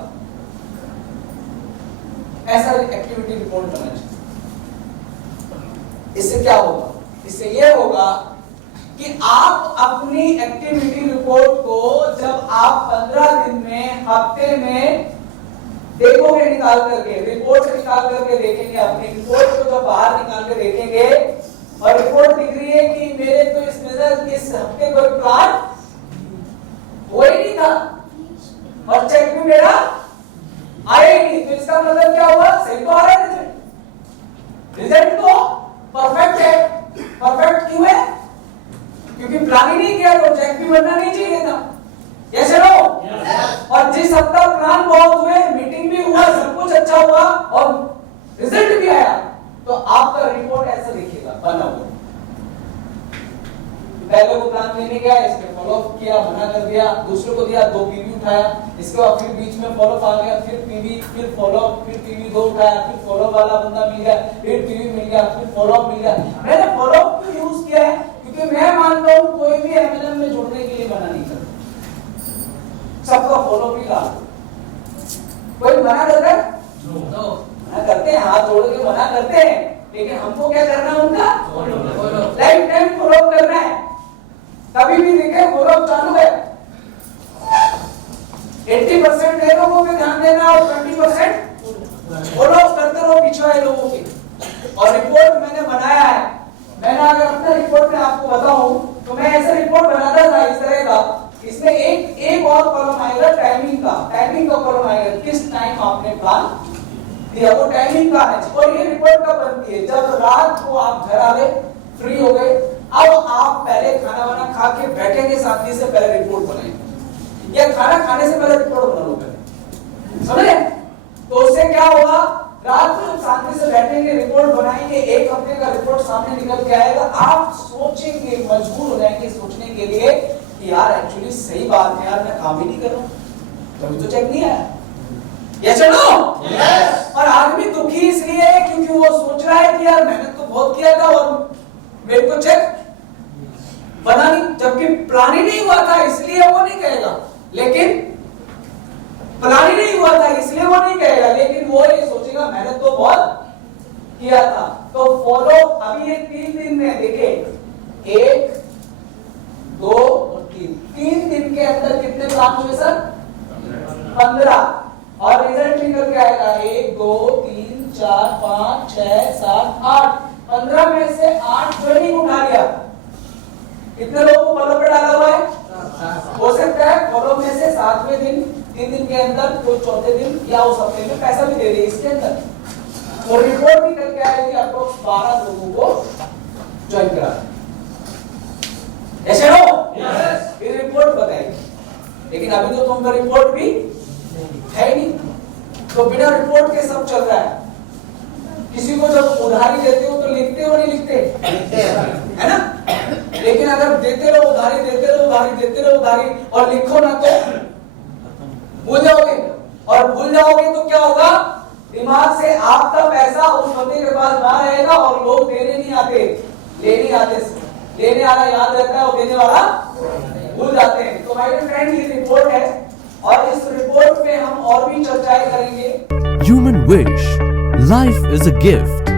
ऐसा एक्टिविटी रिपोर्ट बनना चाहिए। इससे क्या होगा? इससे ये होगा कि आप अपनी एक्टिविटी रिपोर्ट को जब आप 15 दिन में, हफ्ते में देखोगे, निकाल करके रिपोर्ट से निकाल करके देखेंगे, अपनी रिपोर्ट को जब बाहर निकाल के देखेंगे और रिपोर्ट दिख रही है कि मेरे तो इस हफ्ते कोई प्लान हुआ ही नहीं था और चेक भी मेरा आया ही नहीं, तो इसका मतलब क्या हुआ? सही तो आ रहा है रिजल्ट तो परफेक्ट है। परफेक्ट क्यों है? क्योंकि प्लान ही नहीं किया तो चेक भी बनना नहीं चाहिए था। Yes no? और जिस हफ्ता प्लान बहुत हुए, मीटिंग भी हुआ, सब कुछ अच्छा हुआ और रिजल्ट भी आया, तो आपका रिपोर्ट ऐसा दिखेगा बना हुआ। पहले को प्लान देने गया, इसने फॉलो अप किया, मना कर दिया, दूसरे को दिया, 2 पीवी उठाया, इसके बाद फिर बीच में फॉलो अप आ गया, फिर पीवी, फिर फॉलो अप, फिर पीवी 2 उठाया, फिर फॉलो वाला बंदा मिल गया, फिर पीवी मिल गया, फिर फॉलो अप मिल गया। मैंने फॉलो अप क्यों यूज किया है? क्योंकि मैं मानता हूं कोई भी एमएलएम में जुड़ने के लिए मना नहीं करता, सबका फॉलो भी ला। कोई मना करता है? मना करते हैं, हाथ जोड़ के मना करते हैं, लेकिन हमको क्या करना है? उनका लाइफ टाइम फॉलो करना है। कभी भी देखे फॉलो चालू है, 80% ये लोगों पे ध्यान देना और 20% फॉलो करते रहो पीछे वाले लोगों की। और रिपोर्ट मैंने बनाया है, मैंने अगर अपना रिपोर्ट में आपको बताऊं तो मैं ऐसा रिपोर्ट बनाता था इस तरह का, इसमें एक और कॉलम आएगा टाइमिंग का कॉलम आएगा, किस टाइम आपने प्लान दिया, वो टाइमिंग का है। और ये रिपोर्ट कब बनती है? जब रात को आप घर आ गए, फ्री हो गए, अब आप पहले खाना वाना खा के बैठेंगे, शांति से पहले रिपोर्ट बनाएंगे, या खाना खाने से पहले रिपोर्ट बना लो पहले, समझे? तो उससे क्या होगा? रात को जब शांति से बैठेंगे, रिपोर्ट बनाएंगे, 1 हफ्ते का रिपोर्ट सामने निकल के आएगा, आप सोचेंगे, मजबूर हो जाएंगे सोचने के लिए कि यार एक्चुअली सही बात है यार, मैं काम ही नहीं कर रहा हूं, कभी तो चेक नहीं आया। यस और नो? यस। और आदमी दुखी इसलिए है क्योंकि वो सोच रहा है कि यार मेहनत तो बहुत किया था और मेरे को चेक बना नहीं, जबकि प्लान ही नहीं हुआ था, इसलिए वो नहीं कहेगा। लेकिन प्लान ही नहीं हुआ था इसलिए वो नहीं कहेगा, लेकिन वो ये सोचेगा मैंने तो बहुत किया था। तो फॉलो अभी ये 3 दिन में देखे, 1, 2 और 3 दिन के अंदर कितने प्लान हुए सर? 15। और रिजल्ट निकल के आएगा 1, 2, 3, 4, 5, 6, 7, 8। 15 में से 8 ज्वाइनिंग उठा लिया। कितने लोगों को फॉलो पे डाला हुआ है? हो सकता है फॉलो में से 7वें दिन, 3 दिन के अंदर, कोई 4थे दिन या उस हफ्ते में पैसा भी दे दे इसके अंदर। तो रिपोर्ट निकल के आएगी अप्रोक्स 12 लोगों को ज्वाइन करा। ऐसे हो? फिर रिपोर्ट बताएगी, लेकिन अभी तो तुम रिपोर्ट भी है नहीं, तो बिना रिपोर्ट के सब चल रहा है। किसी को जब उधारी देते हो तो लिखते हो नहीं लिखते? है ना? लेकिन अगर देते रहो उधारी, देते रहो उधारी, देते रहो उधारी और लिखो ना तो भूल जाओगे, और भूल जाओगे तो क्या होगा? दिमाग से आपका पैसा उस बंदे के पास ना रहेगा और लोग देने नहीं आते, लेने आते। देने वाला याद रहता है और देने वाला भूल जाते हैं। तो माय फ्रेंड ये रिपोर्ट है और इस रिपोर्ट पे हम और भी चर्चाएं करेंगे। Human wish. Life is a gift.